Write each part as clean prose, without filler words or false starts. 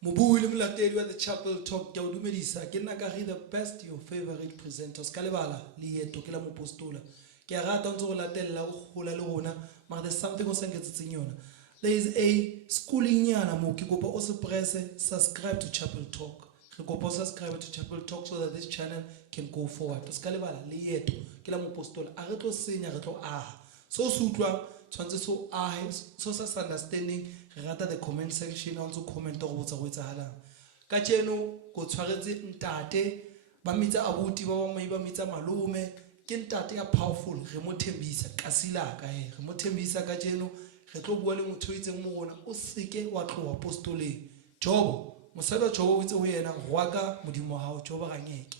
Mobui le molatedi wa the Chapel Talk ke a o dumedisa ke nna ka the best your favorite presenters ka lebala leeto ke la mopostola ke a rata ntse go latella go gola le rona mara there's something o senketsetseng yona. There is a schooling nyana mo ke kopa o se presse subscribe to Chapel Talk. Re kopa o subscribe to Chapel Talk so that this channel can go forward. Ska lebala leeto ke la mopostola a re tlo senya re tlo aha. So se utlwang tshwantse so ahe so sa understanding re rata the comment section on so comment go botsa go etsahalang ka tseno go tshwaretse ntate ba mitsa abuti ba ba mai ba mitsa malume ke ntate ya powerful re mo thembisa ka silaka re mo thembisa ka tseno re tlo bua le motho itseng mo rona o seke wa tloa apostoleng Jobo mosadi Jobo o itse ho yena rwaka modimo wa hao Jobo ga ngeke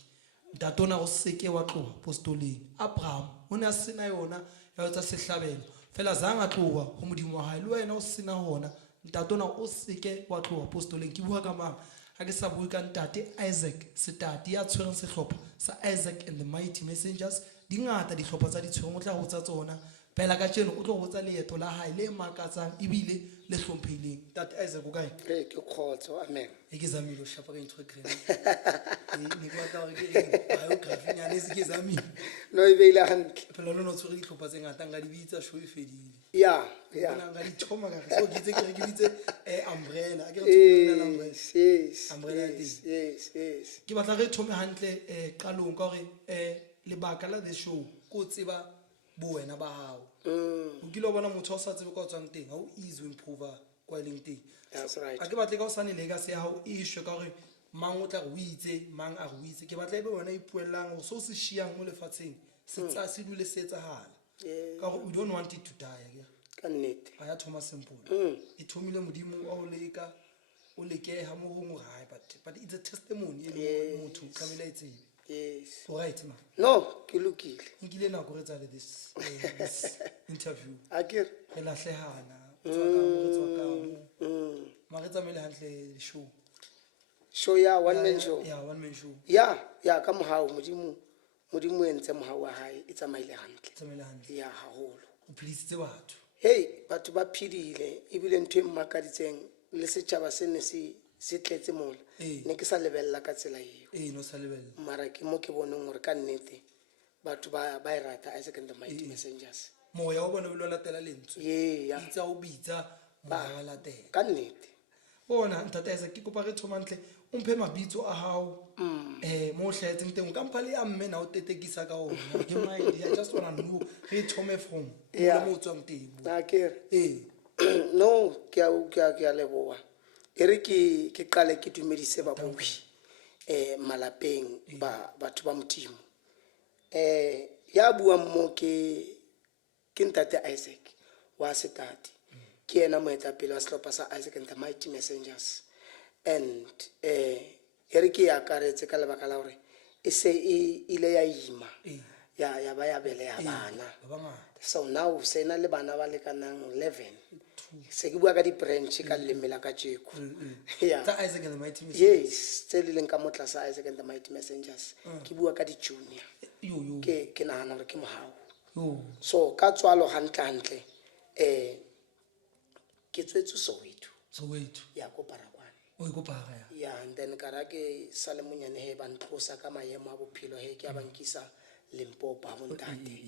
ntatona o seke wa tloa apostoleng Abraham o ne a sena yona ya etsa sehlabelo fela zanga tloa ho modimo wa hae le wena o sena hona ntatona o seke wa tloa apostoleng ke bua ka mang ha ke sa bue ka ntate Isaac setati ya tshwereng sehlopha sa Isaac and the Mighty Messengers dingata dihlopha tsa ditshwereng o tla go tsa tsona pela ka tseno o tlo go tsa leeto la hae le makatsang ebile le hlomphileng ntate Isaac o kae ke khotso amen e ke zamile o shapa ka intro green ni kwa ka ke biography nyane se ke zamile no e beile hantle phela lo no tshwere dihlopha tse ngata nga di bitsa show e fedile ya bona nga di thoma ka so ke bitse umbrella ke re thoma umbrella yes umbrella yes ke batla re thome hantle qalong ka hore lebaka la the show ko tseba bo wena ba hao o kile bona motho o sa tsebe ka tswang teng ha o easy improve kwa leng teng that's right a ke batle ka o sane legacy ya hao e shwe ka hore mang o tla go itse mang a go itse ke batla ebe wena ipuellang go so se shiang mo lefatsheng se tsa se dule se etsahala ka gore we don't want it to die ka nnete a ya Thomas Simple e thomile modimo o leka o lekeha mo go mo gae but it's a testimony e motho kamela itsebe yes right man no ke lokile nkile na go retsa le this interview a ke re lahlehana tswaka ma re tsamele hantle show ya one man show yeah one man show ya ka mohao modimo entse mohao wa hae e tsamaile hantle tsamele hantle ya haholo o phedisitse batho hey batho ba phidile ebile ntwe mmakaditseng le setjhaba se ne se tletse mola ne ke sa lebella ka tsela eo no sa lebella mara ke mo ke boneng gore ka nnete batho ba e rata Isaac and the Mighty Messengers moya wa bona o lo latela lentswe ya itsa o bitsa moya wa latela ka nnete bona ntate Isaac ke kopa re thomantle o mphe mabitso a hao mo hletseng teng ka mpale ya mme na o tetekisa ka ona ke mind I just wanna know re thome from mo tswang teng a ke no ke a leboa ere ke qale ke dumedise ba bui malapeng ba batho ba modimo ya bua mo ke ntate Isaac wa setati ke ena moetapele wa sehlopha sa Isaac and the Mighty Messengers and ere ke ya karetse ka lebaka la hore e se ile ya ima ya ba ya bele ya bana so now se na le bana ba le kanang 11 se ke bua ka di branch ka lemela ka tsheko ya tsa Isaac and the Mighty Messengers yes tse le leng ka motla sa Isaac and the Mighty Messengers ke bua ka di junior ke nahana hore ke mohao so ka tswalo hantle ke tswetse Soweto ya ko Parakwane o go paga ya and then kara ke sale monyane he ba ntlosa ka maemo a bophelo he ke a bankisa Limpopo ha montate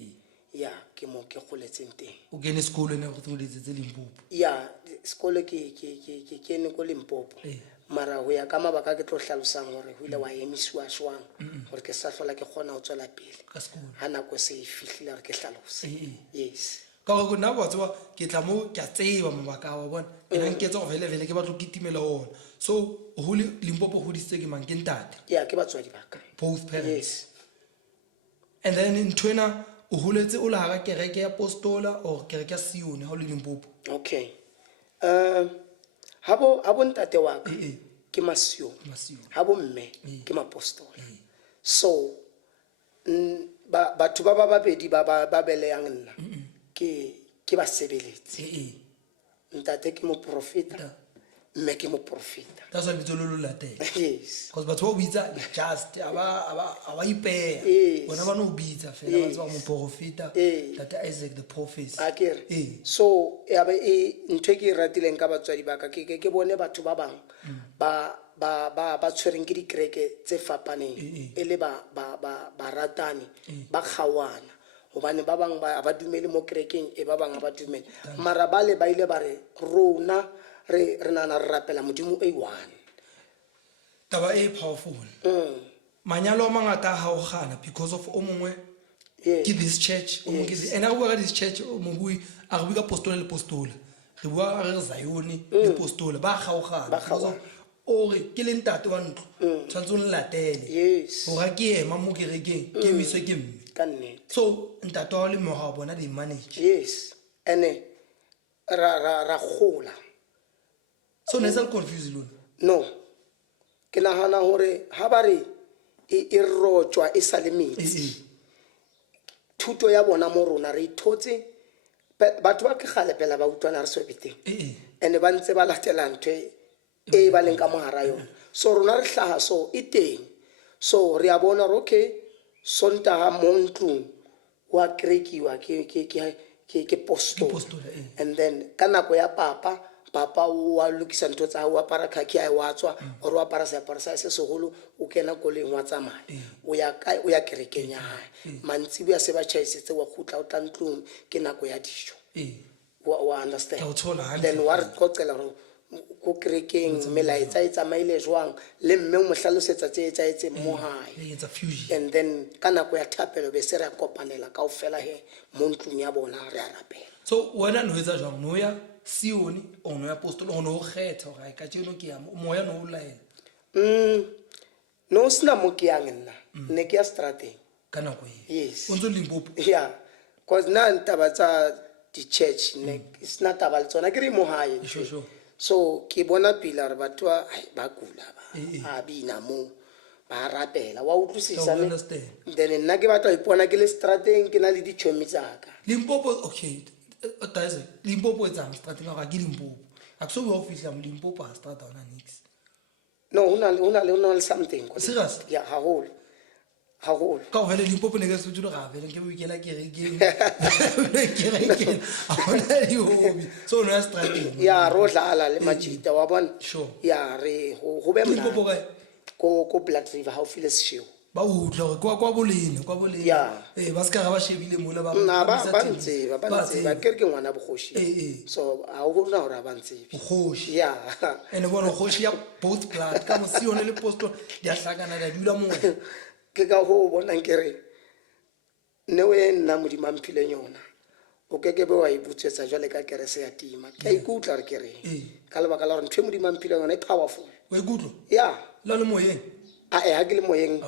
ya ke mo ke goletseng teng o kene sekolo ne go tsoletse Limpopo ya sekolo ke ne ko Limpopo mara ho ya ka mabaka ke tlo hlalosang hore ho ile wa emisiwa shwang hore ke sa hlola ke gona ho tswela pele ka sekolo ha nako se e fihlile hore ke hlalose yes ka go nna ba tswa ke tla mo ke a tseba mabaka wa bona ke nang ke tsa go vele ke batlo ke timela ona so ho Limpopo ho ditse ke mang ke ntate ya ke batswadi baka both parents yes and then in Twena o holetse o la ga kereke ya apostola or kereke ya Sione ha o le Limpopo okay habo ntate wa ka ke Masio habo mme ke Mapostola so batho ba babedi ba beleyang nna ke ba sebeletsi ntate ke mo profeta mme ke moprofeta. that's why bitso lo lo latela Yes. because batho ba o bitsa just aba ipeya Yes. bona ba no o bitsa fela ba tsa moprofeta Yes. that Isaac the prophet Akere. Eh. So ya ba ntwe ke ratileng ka batswadi ba ka ke bone batho ba bang ba tshwereng ke dikereke tse fapaneng e le ba ratani ba kgawana hobane ba bang ba dumele mo kerekeng e ba bang ba dumele mara bale ba ile ba re rona re nana re rapela modimo e one. taba e powerful manyalo a mangata ha o gana because of o mongwe Yes. ke this church o mongwe ke this and a bua ka this church o mo bui a re bua ka apostola le apostola re bua re Zion le apostola ba gaogana o re ke le ntate wa ntlo tshwantse o nlatele Yes. o ga ke ema mo kerekeng ke miswe ke mme Ka nnete. so ntate wa le mo ga bona di manage Yes. Ene ra gola. so ne sa confuse lona No. Ke nagana hore ha ba re e rotjwa e sa le metsi. Thuto ya bona mo rona re ithotse batho ba ke gale pela ba utlwana re so beteng. Ene ba ntse ba latela ntwe e ba leng ka mohara yona. So rona re hlaha so e teng. So re a bona re okay sontaga mo ntlong wa kerekiwa ke apostol. And then ka nako ya papa wa lokisa ntho tsa o apara khaki a wa tswa or o apara seaparo sa se segolo o kena koleng wa tsamaya o ya kerekeng ya hae mantsibu ya se ba chaisetse wa khutla o tla ntlong ke nako ya dijo wa understand then wa re qotsela ro ko kerekeng melaetsa e tsamaile jwang le mme o mo hlalosetsa tse etsaetse mo hae and then ka nako ya thapelo be se re kopanela kaofela he mo ntlong ya bona re a rapela. So wena no etsa jwang no ya Sioni o no ya apostol o no kgetha ga ka tseno ke ya moya no laela no sina mo ke yang nna ne ke ya strateng ka nako e yes o ntse Limpopo yeah cause na ntaba tsa di church ne sina taba le tsona ke re mo hae sure so ke bona pila re batho ba kula ba a bina mo ba rapela wa utlwisisa ne then nna ke batla ipona ke le strateng ke na le dichomi tsaka Limpopo okay Isaac Limpopo etsang strateng ga ke Limpopo a ke so bo ofisa mo Limpopo a strata ona nix no una le something serious yeah haholo ka vele Limpopo ne ke se tsholo ga vele ke boikela kerekeng kerekeng a bona di hobby so no ya strateng ya ro dlala le majita wa bona sure ya re go be Limpopo mna ga ko Blood River ha o feel seo ba utlwa kwa bolene Yeah. ba se ka ga ba shebile mola ba na ba ntse ba kere ke ngwana bogoshi so a o bona hore ba ntse bogoshi ya ene bona goshi ya both blood ka mo Sione le aposto di a hlakana da dula mo ke ka ho bona nkere ne we nna modimo mphile yona o keke be wa ibutsetsa jwale ka kerese ya tima ke ikutla re kere ka lebaka la gore ntwe modimo mphile yona e powerful wa ikutlo ya la le moyeng ha ke le moyeng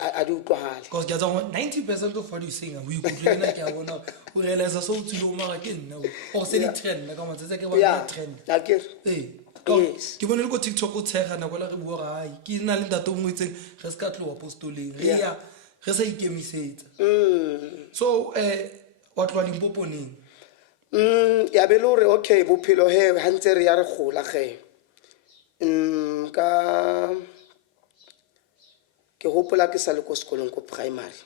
a di utlwahale because ke tsa 90% of what you saying a ikutlo nna ke a bona o realize so o tsilo mara ke nna o se di trend ka matsetsa ke ba trend yes ke bona le ko TikTok o tshega nako la re bua gae ke na le ntate o moitseng re se ka tlo apostoleng re sa ikemisetsa so wa tloa Limpopo neng ya be le hore okay bophelo he ha ntse re ya re gola ge ka ke hopola ke sa le ko sekolong ko primary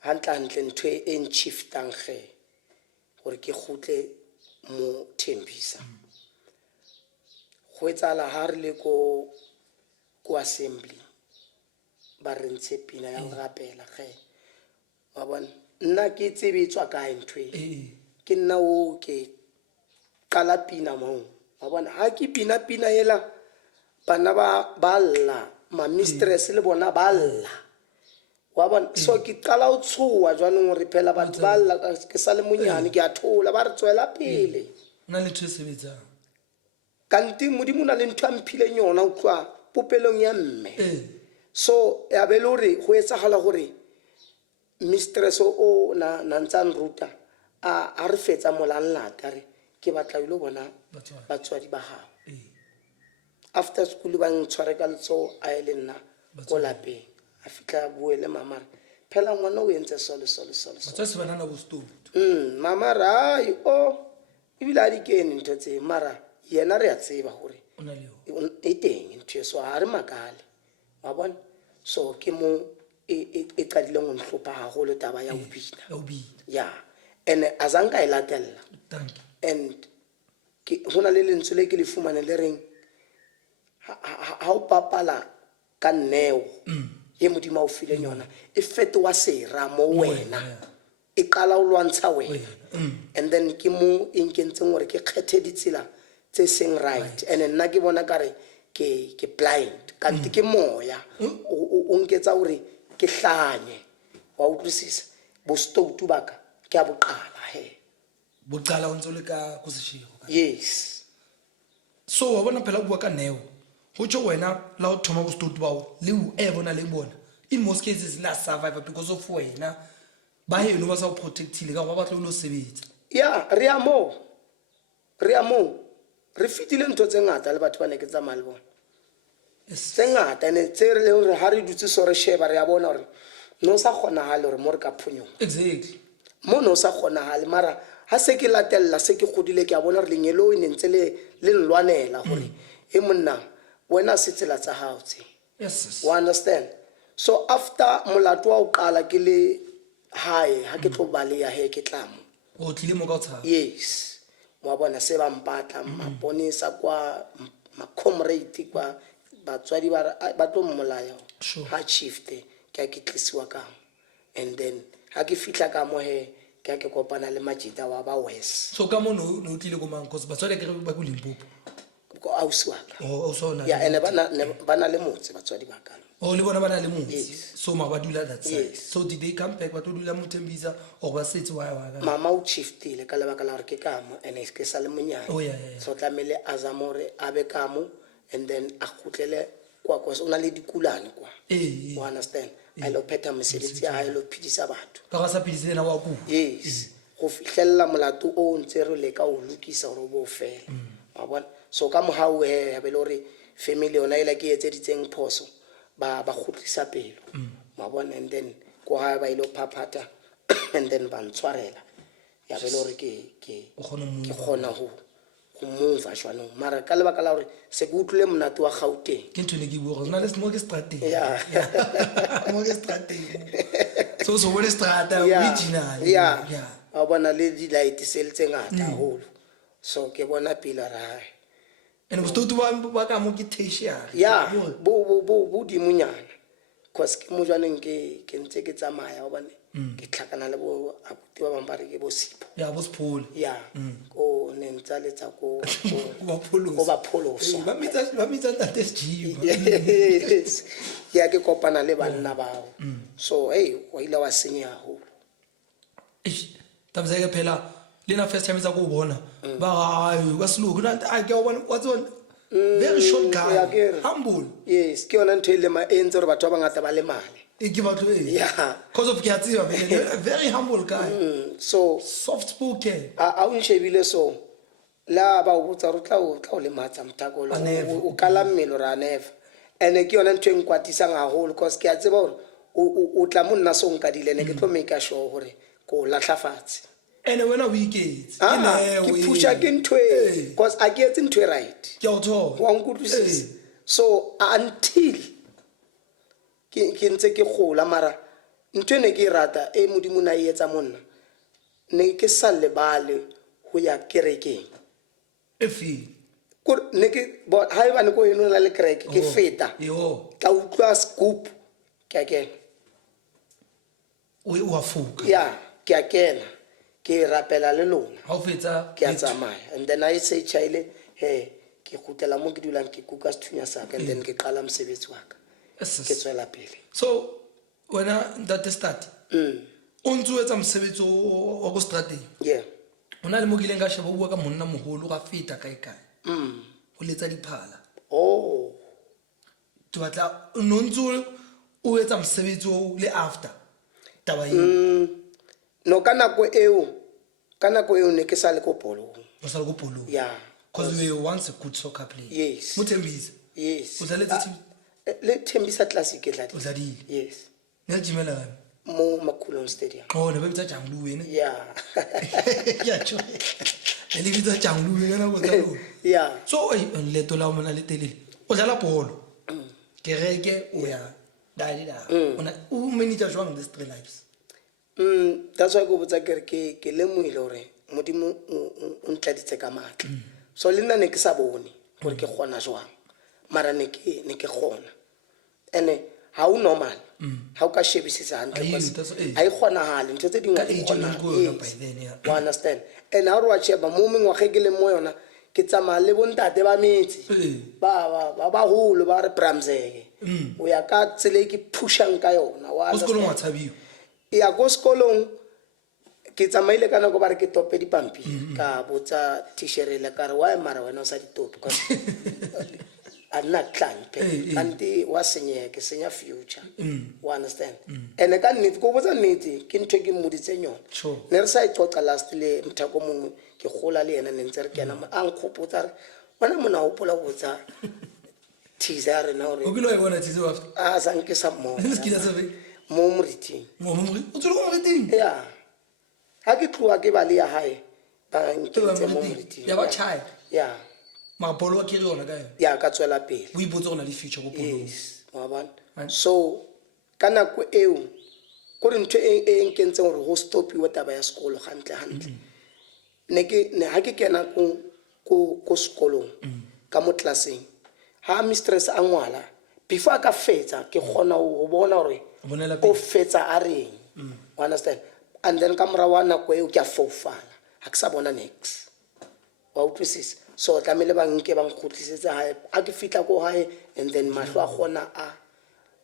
hantle ntwe e nchiftang ge gore ke gotle mo Thembisa go etsala ha re le ko assembly ba re ntse pina ya rapela ge wa bona nna ke tsebetswa ka ntwe ke nna o ke kala pina mo wa bona ha ke pina hela bana ba lla ma mistress le bona ba lla wa bona so ke qala o tshuwa jwanong re phela batho ba lla ke sa le monyane ke a thola ba re tswela pele na le tshebetsa kanti modimo na le ntwa mphile yona o tloa popelong ya mme so ya be le hore go etsagala gore mistress o na ntsang ruta a re fetsa molanlata re ke batla ile bona batswadi ba gago after school ba ntshware ka letso a ile nna ko lapeng a fitla buele mama re phela ngwana o entse sole batswadi bana na bo stop mama ra o ibile a di kene ntotse mara yena re a tseba gore O na le yona. e teng ntho e, so ha re makale wa bona, so ke mo e qadileng ho nhlopha haholo taba ya ho bina. Ya ho bina. Yeah, and azanka e latella, Thank you. and ho na le lentswe le ke le fumane le reng ha o papala ka nneo ye modimo o file yona e fetoha sera mo wena, e qala o lwantsha wena, and then ke mo e nkentseng hore ke kgethe ditsela tse seng right, and nna ke bona kare ke blind kanti ke moya o nketsa hore ke hlanye, wa utlwisisa bo stoutu baka ke a boqala he. Boqala o ntse o le ka kusishego. Yes, So wa bona phela o bua ka neo. Ho tjho wena la o thoma bo stoutu bao le o e bona le bona. In most cases la survivor because of wena. Ba heno ba sa o protectile ka ba batla o lo sebetsa. yeah, re a mo re fitile ntho tse ngata le batho ba ne ke tsamaya le bona tse ngata, ene tse re leng re ha re dutse so re sheba re a bona hore no sa kgonahale hore mo re ka phonyong, Exactly. mo no sa kgonahale, mara ha se ke latella se ke godile ke a bona re lenyelo e ne ntse le nlwanela hore e monna wena se tsela tsa hao tse. Yes. You understand? So after molato wa o qala ke le hae ha ke tlo baleya he ke tlamo, O tlile mo ka o tshaba. yes, wa bona se ba mpatla maponesa kwa ma-comrade kwa batswadi ba tlo mmolaya Sure. ha chief ke a ke tlisiwa ka, and then ha ke fihla ka mo he ke a ke kopana le majita wa ba west So ka mo no tlile go mang cause batswadi ke ba go Limpopo. ko ausi wa ka. O so na. Yeah, ene bana le motse batswadi ba ka. O le bona bana le motse. Yes. So ma ba dula that side. Yes. So did they come back ba tlo dula Mthembisa or ba setse wa ka? Mama o chiftile ka lebaka la hore ke kamo ene ke sa le monyane. Oh, yeah. So tlamele azamore abe kamo, and then a khutlele kwa ona le dikulane kwa. You understand? I lo pheta mosebetsi ya hae lo phidisa batho. Ka ga sa phidise na wa ku. Yes, go fihlella molato o ntse re le ka o lokisa hore bo fela. Wa bona? So ka mohau he ya be le hore family ona ile ke etse ditseng phoso ba khutlisa pelo. Wa bona? And then ko ha ba ile phaphata and then ba ntshwarela ya be le hore ke O kgona mo. khona ho move jwanong, mara ka lebaka la hore se ke utlwile monate wa Gauteng. Ke ntwe ne ke bua go na le mo ke strateng. Yeah. Mo ke strateng. So what is strata original. Yeah. Wa bona le di light sel tse ngata haholo, so ke bona pila ra. And bo stoutu ba ka mo ke tertiary. Yeah, bo di munyana, cause ke mo jwaneng ke ntse ke tsamaya wa bane ke tlhakana le bo abuti ba bang ba re ke bo Sipho. Ya bo Spholo. Yeah, ko ne ntsa letsa ko Ba pholoso. ko ba pholoso. Ba mitsa tate SG. Yes, ya ke kopana le banna bao, so hey wa ile wa senya haholo. Tabza ke phela le na first time tsa go bona ba hayo ka slow na a ke bona what's on very short Yeah, guy, ke re. humble. Yes, ke yona ntho ile ma entse hore batho ba bangata ba le male. E ke batho e. Yeah. Because of Kiatsiwa, a very humble guy. So Soft spoken. a un shebile so la ba o botsa re tla o le matsa mthako A never. o kala mmelo ra never, ene ke yona ntho e nkwatisang haholo because ke a tseba hore o tla monna so nka dilene ke tlo make sure hore ko latlhafatse. And when are we kids? Ke pusha ke ntho e because a ke etse ntho e right. Ke a o thola. Wa nkutlwisisa. So until ke ntse ke gola, mara ntho ne ke rata e modimo na e etsa monna ne ke sa lebale ho ya kerekeng. Efi. Ne ke ha eba ne ko eno la le kereke ke feta Yo. ka utlwa scoop ke a kena. O wa fuka. Ya ke a kena ke rapela le lona Ha o fetsa ke a tsamaya, and then I say chaile he ke khutela mo ke dulang ke kuka sethunya sa ka, and then ke qala mosebetsi wa ka ke tswela pele. So when that start o ntse o etsa mosebetsi wa go strateng. Yeah. Ona le mo kileng ka sheba o bua ka monna mogolo ga feta kae o letsa diphala. Oh, Ke batla no ntse o etsa mosebetsi o le after taba e no kana ko eo ne ke sa le ko polong. o sa le go polo. Yeah. Because we were once a good soccer player. Yes. Mthembisa. Yes. O tla letsa team Le Thembisa Classic ke tla o tla di. Yes. Ne jimela. Mo Makhulong Stadium. Oh ne ba bitsa jang lu wena. Yeah. Ya tjho. le bitsa Changlu ka nako tsa lona. Yeah. So leto la mona le telele o jala polo kereke o ya dadi da ona o manage jwang these 3 lives. That's why go botsa ke lemoile hore modimo o ntladitse ka matla. So le nna ne ke sa bone gore ke gona jwang mara ne ke gona ene ha o normal ha o ka shebisisa hantle ha e kgonahale ntho tse dingwe di kgona you understand and ha re wa cheba mo mengwe ge ke le mo yona ke tsamaya le bontate ba metsi ba holo ba re Bramzeke o ya ka tsele ke pushang ka yona wa understand ya go skolong ke tsamaile kana go ba re ke tope dipampi ka botsa tisherele ka re wa mara wena o sa di tope ka ana clamp kanti wa senya ke senya future you understand ene ka nnete go botsa nnete ke ntwe ke moditse nyona ne re sa icoca last le mthako mongwe ke gola le yena ne ntse re kena a nkgopotsa re bona mona o pola botsa tiza re na o bilo e bona tiza wa a sa nke sa mo skila se mo moriting o tsolo mo moriting ya ha ke tloa ke ba le ya hae ba nkitse mo moriting ya ba chai ya mapolo wa ke yona ka yona ya ka tswela pele o ipotsa gona le future go polo yes wa bona so kana ko eo go re ntwe e nkentse gore go stop yo taba ya sekolo gantle ne ha ke kena ko sekolong ka mo classeng ha mistress a ngwala before ka fetsa ke gona go bona gore o fetsa a reng you understand and then ka mora wa nako eo ke a fofala ha ke sa bona next wa utlwisisa so tlamele ba nke ba nkgotlisetsa hae a ke fitla ko hae and then mahlo a gona a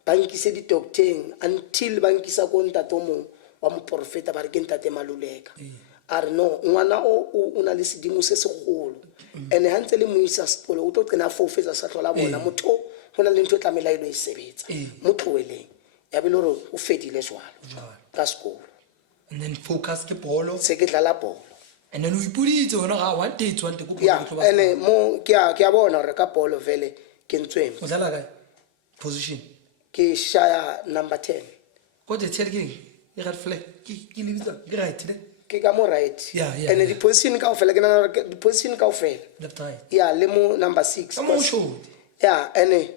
ba nkise di doctoreng until ba nkisa ko ntate mo wa moprofeta ba re ke ntate Maluleka a re no ngwana o na le sedimo se segolo ene ha ntse le mo isa sekolo o tlo tsena fofetsa sa tlola bona motho hona le ntwe tlamela ile e sebetsa motloeleng ya be le gore o fedile jwalo ka sekolo and then focus ke bolo se ke dlala bolo and then we put it on ga one day go yeah ene mo ke a bona re ka bolo vele ke ntsweng o dlala ka position ke shaya number 10 go the third game e red flag ke libitsa ke right de ke ka mo right ene di position ka ofela ke na di position ka ofela left right yeah le mo number 6 ka mo show yeah ene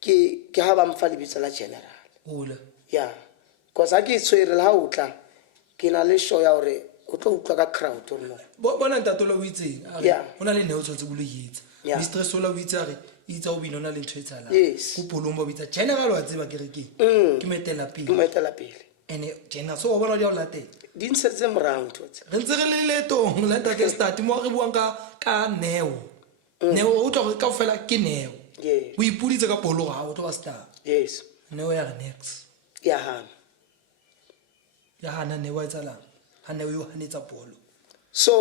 ke ha ba mfa libitsa la general ola yeah cause ha ke tswere la utla ke na le show ya hore o tlo utlwa ka crowd o no bona ntatolo o itseng ona le ne o tsotse go le yitsa mistress ola o itsa re itsa o bina ona le ntho etsala go polong ba bitsa general wa tseba ke re ke metela pele ene general so bona di a latela di ntse morang thotse re ntse re le letong la ntate start mo re buang ka neo o tlo ka fela ke neo o ipuditse ka polo ga o tlo ba star yes neo ya next ya hana neo wa tsala hana yo hanetsa polo so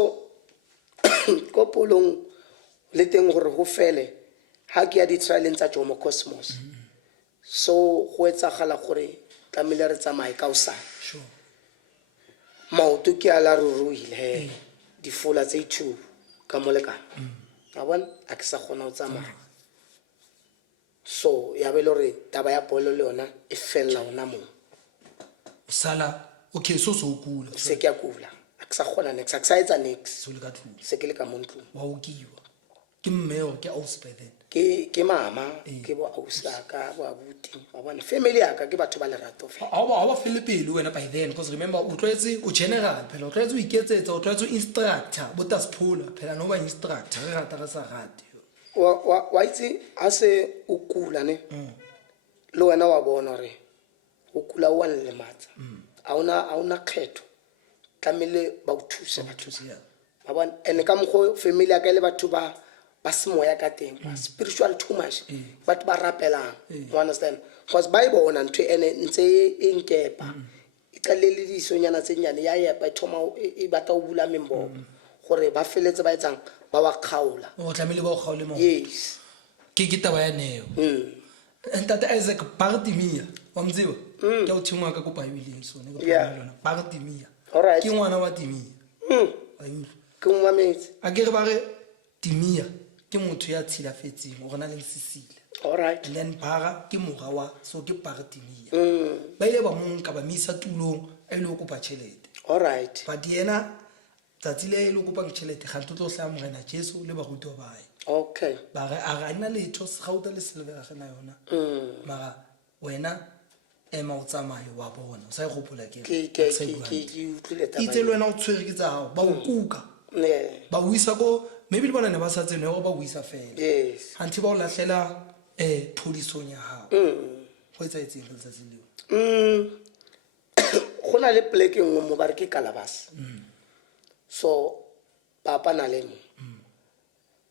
ko polong le teng gore go fele ha ke ya di trial tsa Jomo Cosmos so go etsagala gore tlamile re tsamaye ka usana sure maoto ke ala ruruile di fola tse 2 ka molekana a bona a ke sa gona o tsamaya so ya bele re taba ya polo le yona e fella ona mo sala okay so kula se ke a kula a ke sa gona next a ke sa etsa next so le ka thusa se ke le ka montlo wa o kiwa ke mmeo ke ausbeden ke mama ke bo ausaka bo abuti wa bona family yaka ke batho ba le rato fa a ba Philippine wena by then because remember o tlwaetse o general phela o tlwaetse o iketsetsa o tlwaetse o instructor bo tasphula phela no ba instructor re rata ka sa rate wa itse a se o kula ne le wena wa bona re o kula wa le matsa a una kgetho tlamele ba o thuse batho ba bona ene ka mo family ya ka le batho ba semoya ka teng spiritual too much but ba rapelang you understand because bible ona ntwe ene ntse e nkepa iqalele disonyana tsenyane ya yepa thoma e batla o bula membo gore ba feletse ba etsang ba wa khaula o tlamele ba o khaule mo yes ke taba ya neo ntate Isaac Bartimia wa mdziwa ke o thingwa ka ko bible so ne go lona Bartimia ke ngwana wa Timia ayu ke ngwa metsi a ke re ba re Timia ke motho ya tshilafetseng o gona le sisile alright and then Bara ke moga wa so ke Bartimia ba ile ba monka ba misa tulong a ile go kopa chelete alright but yena tsatsi le le kopang tšhelete ga tlo hlaya morena Jesu le baruti ba bae Okay. ba re a ga nna letho se gauta le silver ga na yona mara wena ema o tsamaye wa bona o sa e gopola ke Ke utlwile taba itse le wena o tshwere ke tsa hao ba o kuka Yeah. ba o isa ko maybe le bona ne ba sa tsene go ba o isa fela Yes. anti ba o lahlela phodisong ya hao go etsa etseng go tsatsi leo Go na le pleke nngwe mo ba re ke Kalabas. So papa na le mo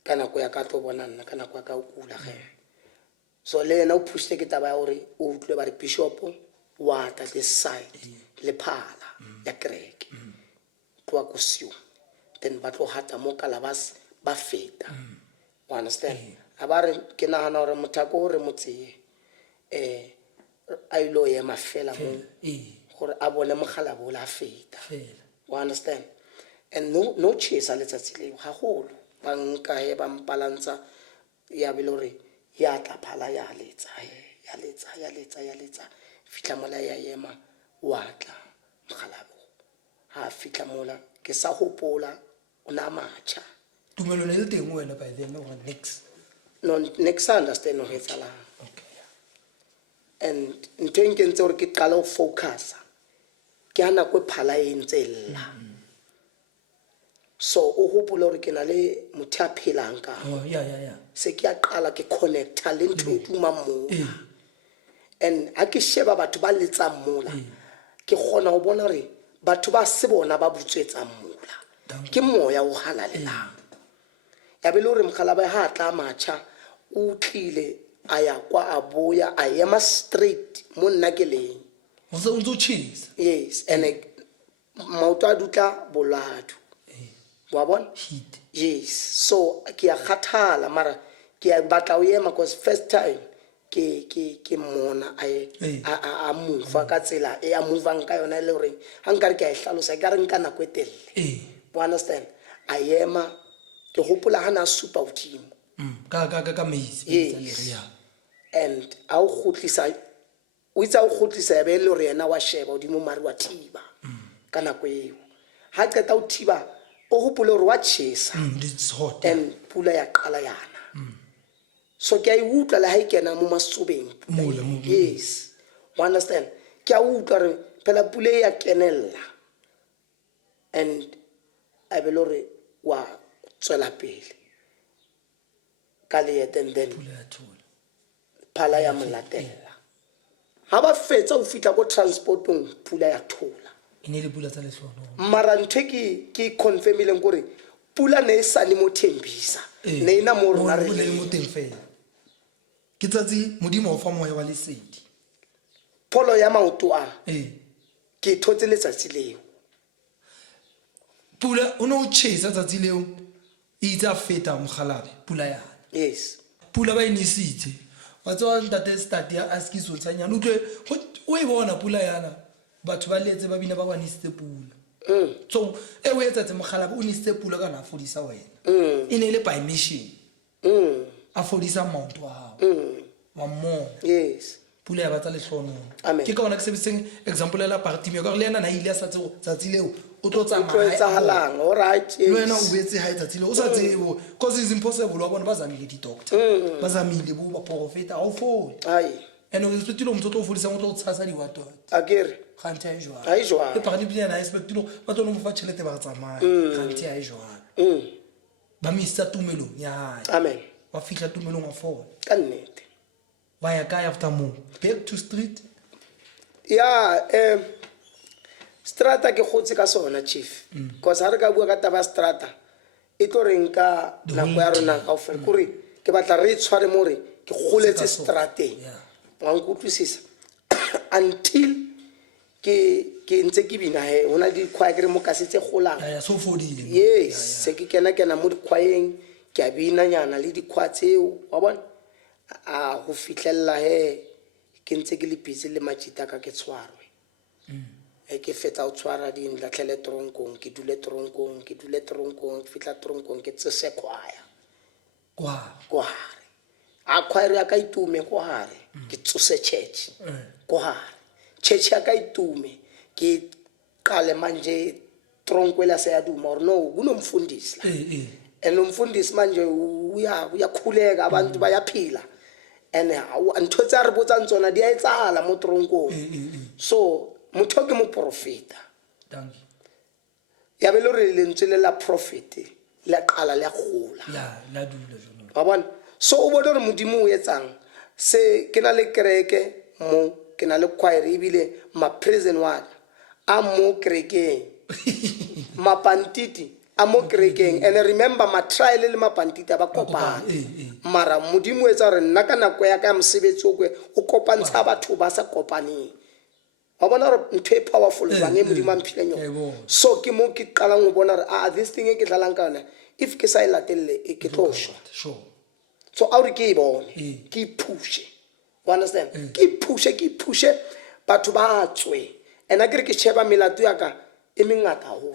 ka nako ya ka tlo bona nna ka nako ya ka o kula ge. So le ena o pushte ke taba ya gore o utlwe ba re bishop wa ta this side le phala ya kereke tloa ko sio then ba tlo hata mo Kalabas ba feta o understand a ba re ke nagana gore mothako gore motseye a ilo ya mafela mo gore a bone mogala bo la feta fela o understand and no chase letsatsi leo ga golo ba nka he ba mpalantsa ya be le gore ya tla phala ya letsa fitla mola ya yema wa tla mogalabo ha fitla mola ke sa gopola o na matšha tumelo le teng wena by then or next no next understand no hetsalang okay and ntho e nkentse gore ke qala go focusa ke ana ko phala e ntsella so o gopola gore ke na le motho a phelang ka oh yeah se ke a qala ke connecta le ntho e tuma mola and ha ke sheba batho ba letsang mola ke gona go bona gore batho ba se bona ba butswetsang mola ke moya o halalelang ya be le gore mogalaba ha tla matšha o tlile a ya kwa a boya a ema straight mo nna ke leng o se o ntse o cheese yes and maoto a dutla boladu wa bona heat yes so ke a kgathala mara ke a batla o ema because first time ke mona a move ka tsela e a move ka yona le gore ha nka re ke a hlalosa ka re nka nako etelle you understand I am ke hopola hana super udimo ka meisi and a o khutlisa o itsa o khutlisa ya be le gore yena wa sheba udimo mari wa thiba ka nako eo ha qeta o thiba o hopole gore wa chesa it's hot and pula ya qala yana so ke a utla le ha ikena mo masobeng yes you understand ke a utla re phela pula ya kenella and a be le gore wa tswela pele ka le then phala ya molatella ha ba fetsa o fitla go transportong pula ya thola ine le pula tsa leshono mara nthe ke confirmile gore pula ne e sane mo thembisa ne ina mo rona re le mo teng fela ke tsatsi modimo o fa moya wa lesedi pholo ya maoto a ke thotse letsatsi leo pula o no chase tsatsi leo e itse a feta mogalabe pula yana yes pula ba inisitse wa tswa ntate start ya askiso tsanyana utlwe o e bona pula yana batho ba letse ba bina ba banisitse pula so e o etsa tse mogalabe o nisitse pula ka na fodisa wena ine le by mission a fodisa maoto a hao wa mo yes pula ya batsa lehlono Amen. ke ka bona ke sebetseng example ya la party me ka re le yana na ile ya sa tsatsi leo o tlo o tsamaya tsahalang all right le wena o betse ha tsatsi leo o sa tsebo because it's impossible wa bona ba zamile di doctor ba zamile bo ba profeta ha o fole ai and o expectile o motho o fodisa mo tlo tshasa di wato akere ganti a jwa Ha e jwalo. le party bile na expectile ba tlo mo fa chelete ba tsamaya ganti a jwa ba misa tumelong ya hae amen wa fihla tumelong wa fole ka nnete ba ya ka after mo back to street ya strata ke khotse ka sona chief because ha re ka bua ka taba strata e tlo reng ka nako ya rona ka ofela kore ke batla re tshware more ke goletse strateng wa nkutlwisisa until ke ntse ke bina he hona di khwa ke re mo ka setse golang ya so fodile yes se ke kena mo dikhwaeng ke a bina nyana le dikhwa tseo wa bona a go fitlhella he ke ntse ke le busy le majita ka ke tshwarwe ke fetsa o tshwara di ndlatlhele tronkong ke dule tronkong ke fitla tronkong ke tsese khwaya kwa hare a khwaya ya ka itume kwa hare ke tsose church kwa hare church ya ka itume ke qale manje tronko ele aseyaduma or no kunomfundisi la and umfundisi manje uyakhuleka abantu bayaphila and ntho tsa re botsa tsona di a etsala mo tronkong so motho ke mo profeta ya belo re lentswe le la prophet la qala la gola la dula jona wa bona so o bona re modimo o etsang se ke na le kereke mo ke na le choir ebile ma prison wa a mo kerekeng mapantiti a mo kerekeng and remember ma trial le mapantiti ba kopana mara modimo etsa re nna ka nako ya ka mosebetsi o kopantsha batho ba sa kopaneng wa bona re ntho e powerful bang e modimo a mphileng yona so ke mo ke qala go bona re this thing e ke tlalang ka yona if ke sa ilatelle e ke tlo sure so a re ke e bone ke push you understand ke push batho ba tswe and a ke re ke cheba melato ya ka e mengata ho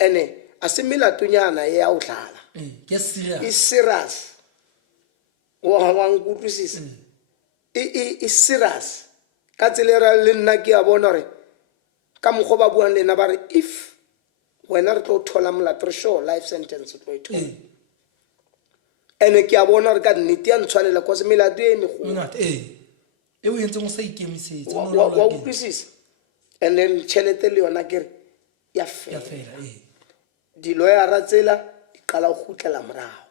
ene a se melato nyana ya o dlala ke serious is serious wa ngutlisisa e serious ka tselera le nna ke a bona re ka mogo ba buang lena ba re if wena re tlo thola molato re show life sentence tlo itho ene ke a bona re ka nnete ya ntshwanela kwa se melato e megolo e o entse go sa ikemisetsa wa utlwisisa and then chelete le yona ke re ya fela di lawyer tsela di qala go gutlela morago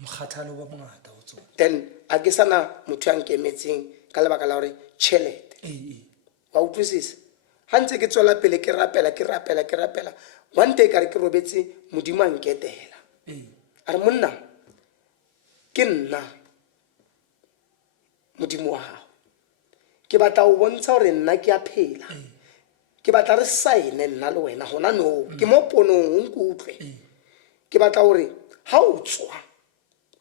mokgathalo ba mongata o tsona then a ke sana motho a nkemetseng ka lebaka la gore chelete wa utlwisisa ha ntse ke tswela pele ke rapela one day ka re ke robetse modimo a nketela a re monna ke nna modimo wa gago ke batla o bontsha gore nna ke a phela ke batla re saene nna le wena gona no ke mo ponong o nkutlwe ke batla gore ha o tswa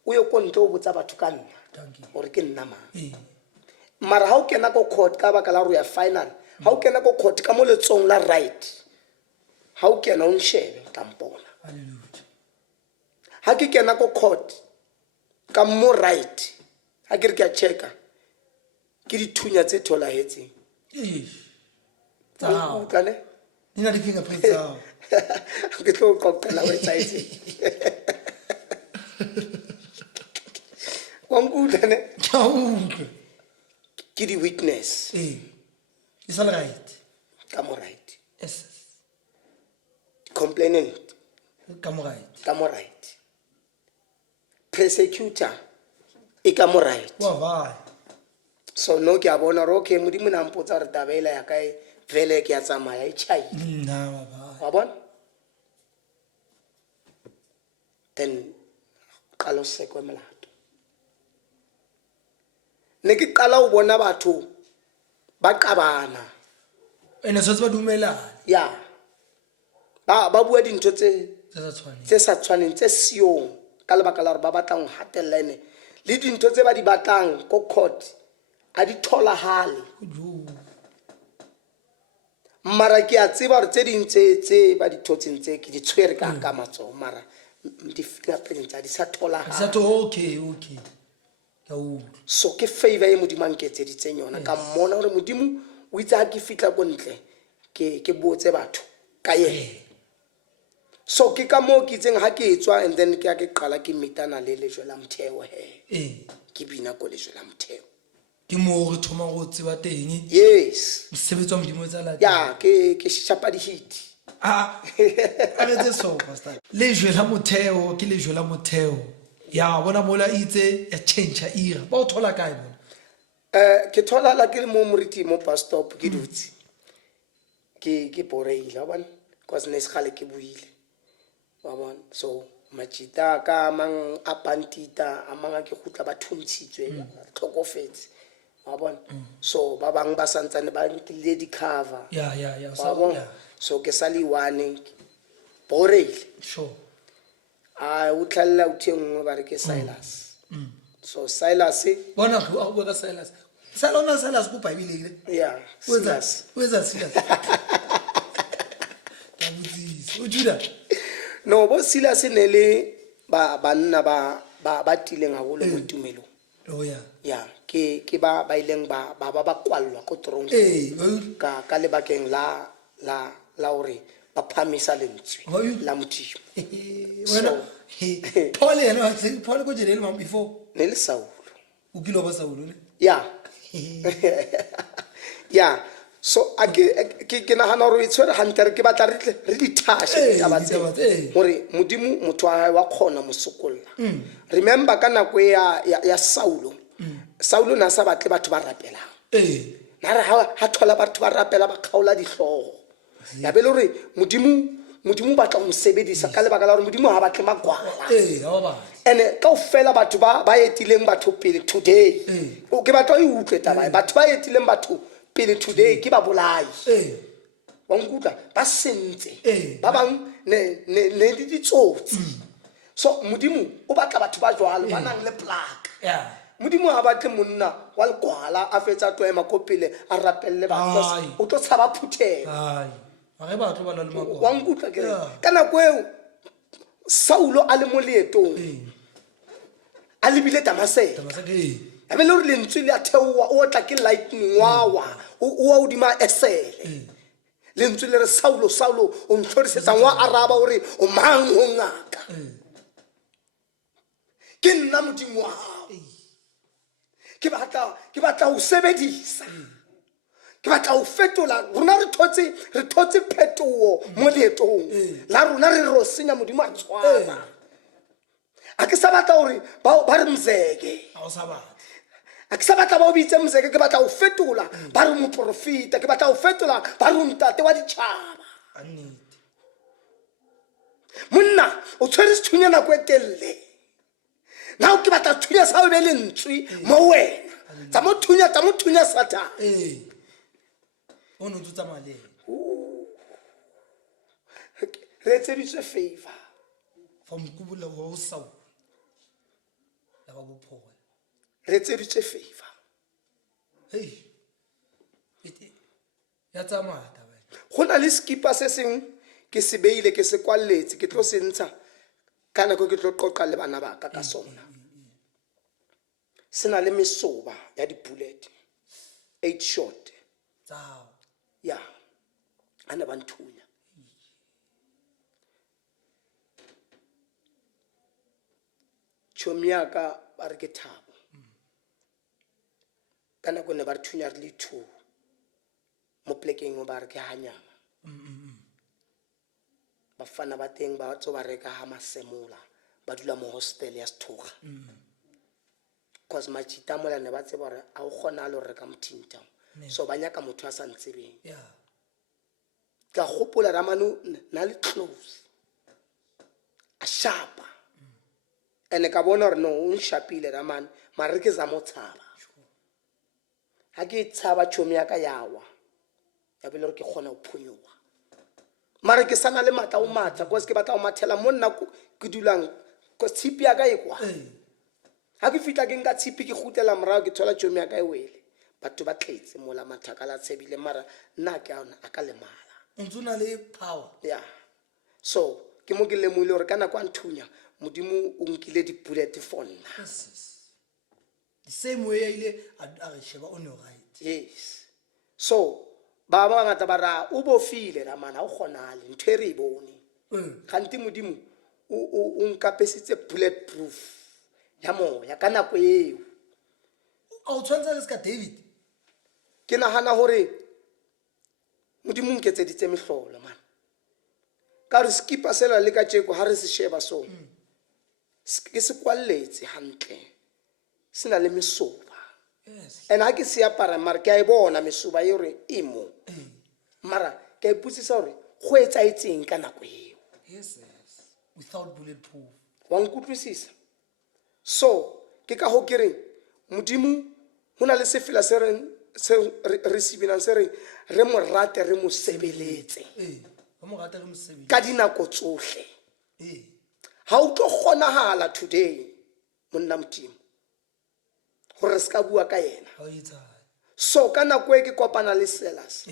o ye ko ntle o botsa batho ka nna gore ke nna mang mara ha o kena ko court ka baka la go ya final ha o kena ko court ka mo letsong la right ha o kena o nshebe tampona ha ke kena ko court ka mo right ha ke re ke a checka ke dithunya tse tholahetseng utlwane di na di fingerprints tsao ke tlo qoqela wa etsaetse wa nkutlwane ke di witness is all right ka mo right yes complainant ka mo right persecutor e ka mo right wa vai so no ke a bona re okay modimo na mpotsa re tabela ya kae vele ke a tsamaya e chai wa bona then qalo sekwe molato ne ke qala o bona batho ba qabana ene se ba dumelana ya ba bua dintho tse sa tshwaneng tse siong ka lebaka la re ba batlang ho hatella ene le dintho tse ba di batlang ko court a di thola hale mara ke a tseba re tse ding tse ba di thotseng tse ke di tshwere ka matso mara di fingerprints a di sa thola hale okay so ke favor e modimo nketse di tsenyona ka mmona gore modimo o itse ha ke fitla ko ntle ke botse batho ka yena so ke ka mo ke tseng ha ke etswa and then ke a ke qala ke mitana le lejwe la mtheo ke bina ko lejwe la mtheo ke mo re thoma go tseba teng yes mosebetsi wa modimo tsa la ya ke shapa di hit a re tse so pastor lejwe la motheo ke lejwe la motheo ya bona mola itse ya change era ba o thola kae bona ke thola la ke mo moriti mo bus stop ke dutse ke boreile wa bona cause ne se gale ke buile wa bona so machita ka mang a pantita a manga ke gutla ba thuntshitswe tlhokofetse wa bona so ba bang ba santsane ba nkile di cover ya so ke sali one boreile sure o tlalla o thengwe ba re ke Silas so Silas bona go bua ka Silas Silas go Bible yeah Silas Silas o juda no bo Silas ne le banna ba tileng a bolo mo tumelo ya ke ba ileng ba kwallwa ko tronko ka lebakeng la hore ba phamisa lentswe Ayo. la modimo wena Paul yena wa tshe Paul go jenele mang before ne le Saulo o kilo ba Saulo ne ya ya so ke nagana gore e tshwere gante re ke batla re di thashe ditaba tse gore modimo motho wa hae wa kgona mo sokolla remember ka nako ya Saulo Saulo na sa batle batho ba rapelang na re ha thola batho ba rapela ba kgaola dihlogo ya be le gore modimo batla mo sebedisa ka lebaka la gore modimo ha batle magwala ha ba ene ka o fela batho ba etileng batho pele today ke batla o utlwe taba batho ba etileng batho pele today ke ba bolai wa nkutla ba sentse ba bang ne di tsotsi so modimo o batla batho ba jwalo ba nang le plaka modimo ha batle monna wa lekwala a fetsa toema ko pele a rapelle batho o tlo tshaba phuthela ga ba tlo ba le makwa wa nkutla ke ka nako eo Saulo a le mo leetong a lebile Damaseke a be le gore lentswe le a theowa o tla ke lightning wa o dima esele lentswe le re Saulo o ntlhorisetsa wa araba gore o mang o ngaka ke nna modimo wa hao ke batla o sebedisa ke batla o fetola rona re thotse phetogo mo leetong la rona re ro senya modimo a tshwana a ke sa batla gore ba re mzeke a ke sa batla ba o bitse mzeke ke batla o fetola ba re moprofita ke batla o fetola ba re ntate wa ditšhaba monna o tshwere sethunya nako e telele nao ke batla thunya sa o be lentswe mo wena tsa mo thunya Satane o no tsa male re tseditswe favor from kubula go Saulo la ba bophola re tseditswe favor ya tsamaya taba go na le skipa se seng ke se beile ke se kwalletse ke tlo se ntsha ka nako ke tlo qoqa le bana ba ka sona sena le mesoba ya di-bullet 8 shot tsao ya ana ba nthunya chomiaka ba re ke Thabo ka nako ne ba re thunya re le 2 mo plekeng ba re ke Hanyama bafana ba teng ba tso ba reka ha masemola ba dula mo hostel ya Sethoga cause machita mola ne ba tseba re a o gona le re ka mthinta so ba nyaka motho a sa ntsebeng ka gopola Ramano na le close a shapa ene ka bona re no o nshapile Ramano mara ke za mo tshaba ha ke tshaba chomi ya ka yawa ya bele re ke gona o phonyowa mara ke sana le mata o matha cause ke batla o mathela mo nna ke dulang ko tshipi ya ka e kwa ha ke fitla ke nka tshipi ke gutela morao ke thola chomi ya ka e wele batho ba tletse mola mathaka la tshebile mara nna ke a ka lemala ntsuna le power so ke mo ke lemole gore kana kwa nthunya modimo o nkile di-bullet for nna the same way ile a re sheba on your right yes so ba bangata ba ra o bofile Ramana o kgonale ntho e re e bone ganti modimo o nkapesitse bulletproof ya moya ka nako eo o tshwantsa le ska David ke nagana gore modimo nketseditse mehlolo man ka re skipa sela le ka tsheko ha re se sheba so ke se kwalletse hantle sena le mesoba and ha ke se apara mara ke a e bona mesoba e re imo mara ke a iputsisa gore go etsaetseng ka nako eo without bulletproof wa nkutlwisisa so ke ka ho kere modimo hona le sefela se re sibinang se re mo rate re mo sebeletse ka dinako tsohle ha o tlo kgonahala today monna modimo gore se ka bua ka yena so ka nako e ke kopana le Silas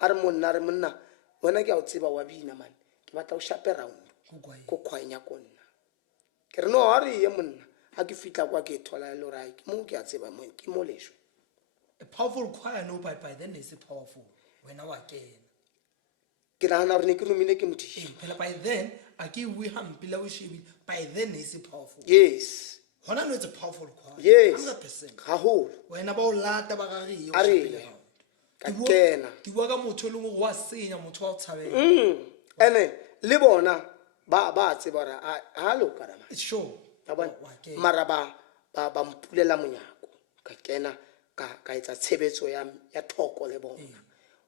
a re monna wena ke a o tseba wa bina man ke batla o shape round ko khwanya ko nna ke re no a re ye monna ha ke fitla kwa ke thola le right mo ke a tseba mo ke mo leswe a powerful choir no by then is powerful when I kena ke nagana gore ne ke romile ke modimo Phela by then, a ke bue hampe la o shebile, by then it's powerful. yes Hona no it's a powerful choir. yes 100%. gagolo Wena ba o lata ba ga re A re, ka kena. Ke bua ka motho e leng gore wa senya motho wa o tshabela. ene le bona ba tseba gore ha loka rama It's sure. a bona Wa kena. mara ba mpulela monyako ka kena ka etsa tshebetso ya thoko le bona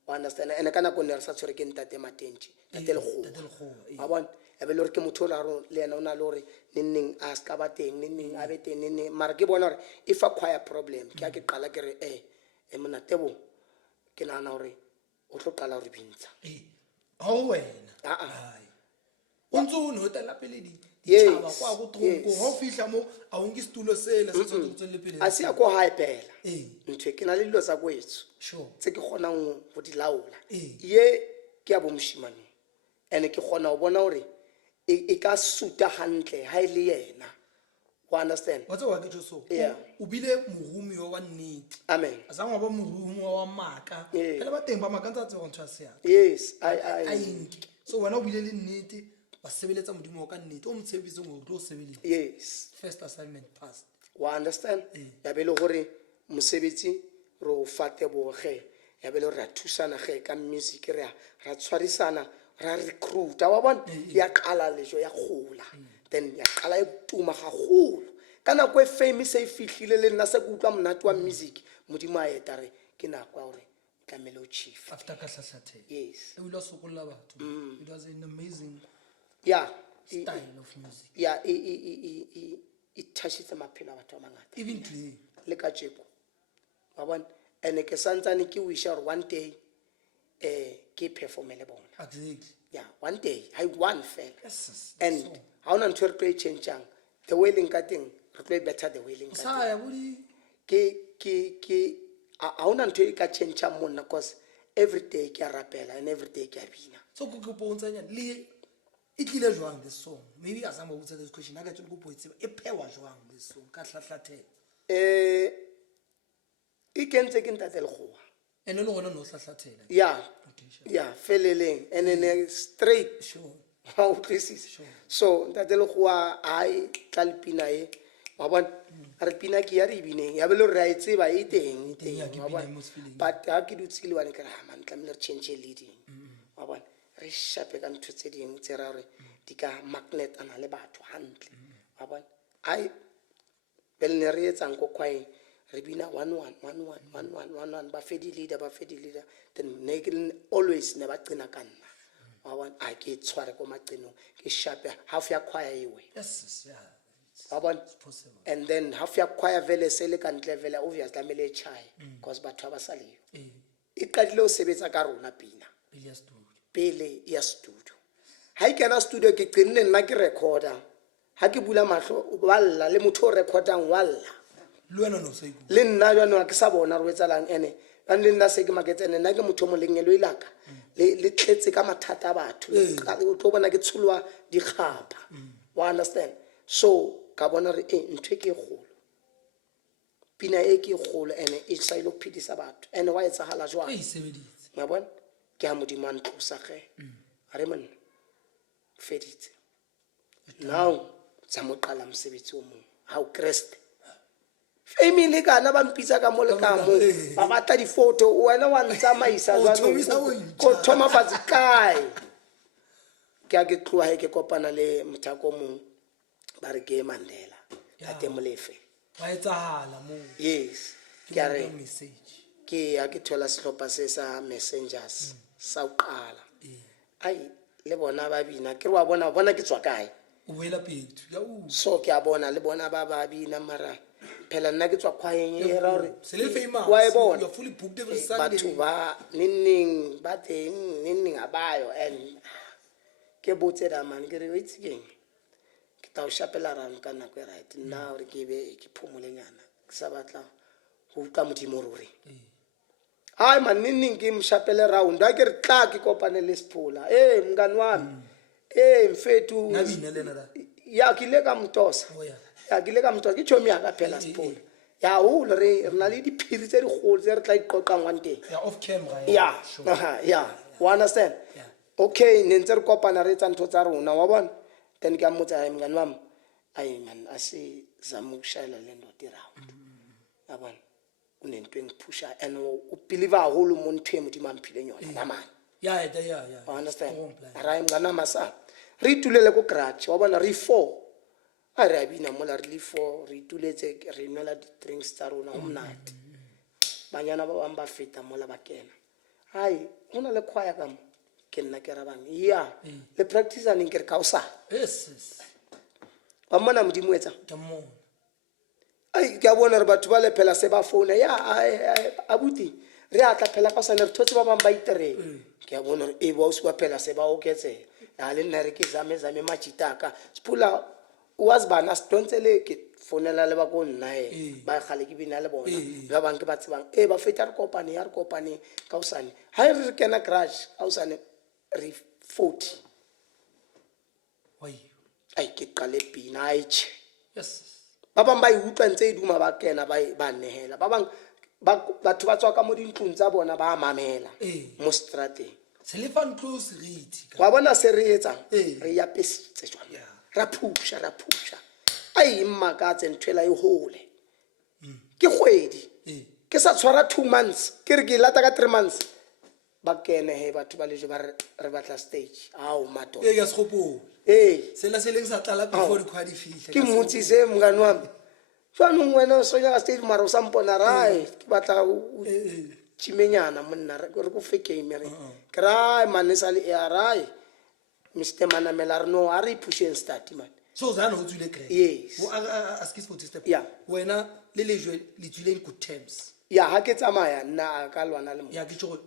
wa understand ene ka nako ne re sa tshwere ke ntate Matentjie tate Lekgowa wa bona e be le gore ke motho o raro le ena o na le gore neng a ska ba teng neng a be teng neng mara ke bona gore if a choir problem ke a ke qala ke re e monate bo ke nagana gore o tlo qala gore bintsha Ha o wena. Ai. O ntse o no tela pele di. Yes, Taba kwa go tronko yes. ha o fihla mo a o nki stulo sele se tsotse tswele pele. a se ya ko haepela Eh. ntho ke na le dilo tsa kwetso Sure. tse ke kgonang go di laola Eh. ye ke ya bomoshimane ene ke kgona go bona gore e ka suta hantle ha e le yena o understand Wa tsewa ke tso so. Yeah. O bile morumi wa nnete. amen A sa ngwa ba morumi wa maka. Yeah. Phela ba teng ba maka ntse tse ntse se ya. yes A inki. So wena o bile le nnete, wa sebeletsa modimo wa ka nnete, o mtshebetse go tlo sebeletsa. yes First assignment passed. wa understand ya be le gore mosebetsi re o fate boge ya be le gore ra thusana ge ka music ra tshwarisana ra recruita wa bona ya qala lejo ya gola then ya qala e tuma gagolo ka nako e famous e fihlile le nna se ke utlwa monate wa music modimo a eta re ke nako ya gore tlamele o chief After ka hlahlathela. yes E wile sokolla batho. It was an amazing yeah style of music. yeah it touches maphelo a batho a mangata Even today. le ka jeko wa bona ene ke santsane ke wisha gore one day ke performele bona Exactly. yeah one day I one fell Yes. and ha ona ntho re tlo e changeang the wailing ka teng re tlo e better the wailing ka teng Sa ya bodi ke ha ona ntho e ka changeang monna cause every day ke a rapela and every day ke a bina so go go bontsa nya le e tlile jwang this song. Maybe as I'm about to this question, I get to go poetsi. E phewa jwang this song ka hlahlathela. e kentse ke ntate Lekgowa Ene le gona no hlahlathela. yeah Okay, sure. yeah feleleng and then straight Sure. wa utlwisisa so ntate Lekgowa a e tla le pina e wa bona re pina ke ya re bineng ya be le re a e tseba e teng ya ke wa pina bona e mo feeling. but ha ke dutse le bane ke ra man tlamehile re change leading wa bona re shape ka ntho tse ding tse ra re di ka magnet ana le batho hantle wa bona ai bel ne re etsang ko kwaeng re bina 11 ba fedi leader then ne ke always ne ba qina ka nna wa bona a ke tshware ko maqinong ke shape half ya choir ewe Yes, yeah. wa bona Possible. and then half ya choir vele sele ka ntle vele obviously tlamele chai because batho ba sa leyo e qadile o sebetsa ka rona pina Elias Studio. pele ya studio ha e kena studio ke qinne nna ke recorder ha ke bula mahlo walla le motho o recordang walla Le wena no sa iku. le nna jwanong ke sa bona re wetsalang ene ba le nna se ke maketsene nna ke motho mo lengelo ilaka le tletse ka mathata a batho o tlo bona ke tsholwa dikgapa wa understand so ka bona re ntwe ke golo pina e ke golo ene e sa ile phidisa batho ene wa etsahala jwang E sebeditse. ma bona ke a modimo a ntlosa ge are monna feditse now tsa mo qala mosebetsi o mong ha o kreste family kana ba mpitsa ka mo le ka mo ba batla di photo wena wa ntsamaisa jwalo ko thoma fatse kae ke a ke tloha ke kopana le mthako mong ba re ke Mandela a temolefe Wa etsahala mo. yes ke a re Message. ke ya ke thola sehlopha se sa messengers sa o qala ai le bona ba bina ke re wa bona ke tswa kae O wela pethu. Ya u. so ke a bona le bona ba bina mara phela nna ke tswa khoeng e ra hore Se le famous. wa e bona You're fully booked every Sunday. batho ba ninning ba teng ninning abayo and ke botse da man ke re o itse keng ke ta o shapela rang ka nako e right nna hore ke be ke phomolenyana ke sa batla go utlwa modimo ruri ai man ninning ke mshapele round a ke re tla ke kopane le Siphola mngani wami mfethu Na bina lena da. ya ke le ka mtosa Oh yeah. ya ke le ka mtosa ke chomi ya ka phela Siphola ya o re na le diphiri tse di golo tse re tla iqoqang one day Yeah, off camera. yeah Sure. yeah you understand okay ne ntse re kopana re etsa ntho tsa rona wa bona then ke a mmotsa hayi mngani wami ayi man asizama ukushayela le ndoda iround ya bona kunento engiphusha and ubelieve haholo mo ntwe modimo amphile yona namani Yeah. I understand Comply. ra mngana masa re itulele ko garage wa bona re 4 a re abina mola re le 4 re ituletse re nwela di drinks tsa rona umnati banyana ba bang ba feta mola ba kena hayi hona le khoya ka mo ke nna ke ra bang ya le practice aning ke re ka usa Yes. wa mona modimo etsa Come on. ai ke a bona re batho ba le phela se ba phone ya abuti re a tla phela ka usana re thotse ba bang ba itereng ke a bona re e ba o se ba phela se ba oketsela ya le nna re ke zame machitaka spula was bana stontsele ke fonela le ba go nna ba gale ke bina le bona ba bang ke ba tsebang ba feta re kopane ka usane ha re kena crash ka usane re 40 Why? ai ke qale pina aiche Yes. ba bang ba iutlwa ntse e duma ba kena ba nehela ba bang batho ba tswa ka mo dintlong tsa bona ba mamela mo strateng Selefan close read. wa bona se re etsang re ya pesitse jwang ra phusha ai mmakatse nthwela e hole ke kgwedi ke sa tshwara 2 months ke re ke lata ka 3 months ba kene he batho ba lejo ba re batla stage ao mato Ke ga segopo. Sela se leng sa tlala before di khwadi fihla. ke mmotsise mngani wami jwanong wena o sonya ka stage mara o sa mpona rae ke batla chimenyana monna re go fake mere ke rae manesale e rae Mr Manamela re no a re pushing start man So zana o tswile grade. Yes. Wo ask for step. Yeah. Wena le lejwe le tswile in good terms. ya ha ke tsamaya nna ka lwana le mo Ya ke tshego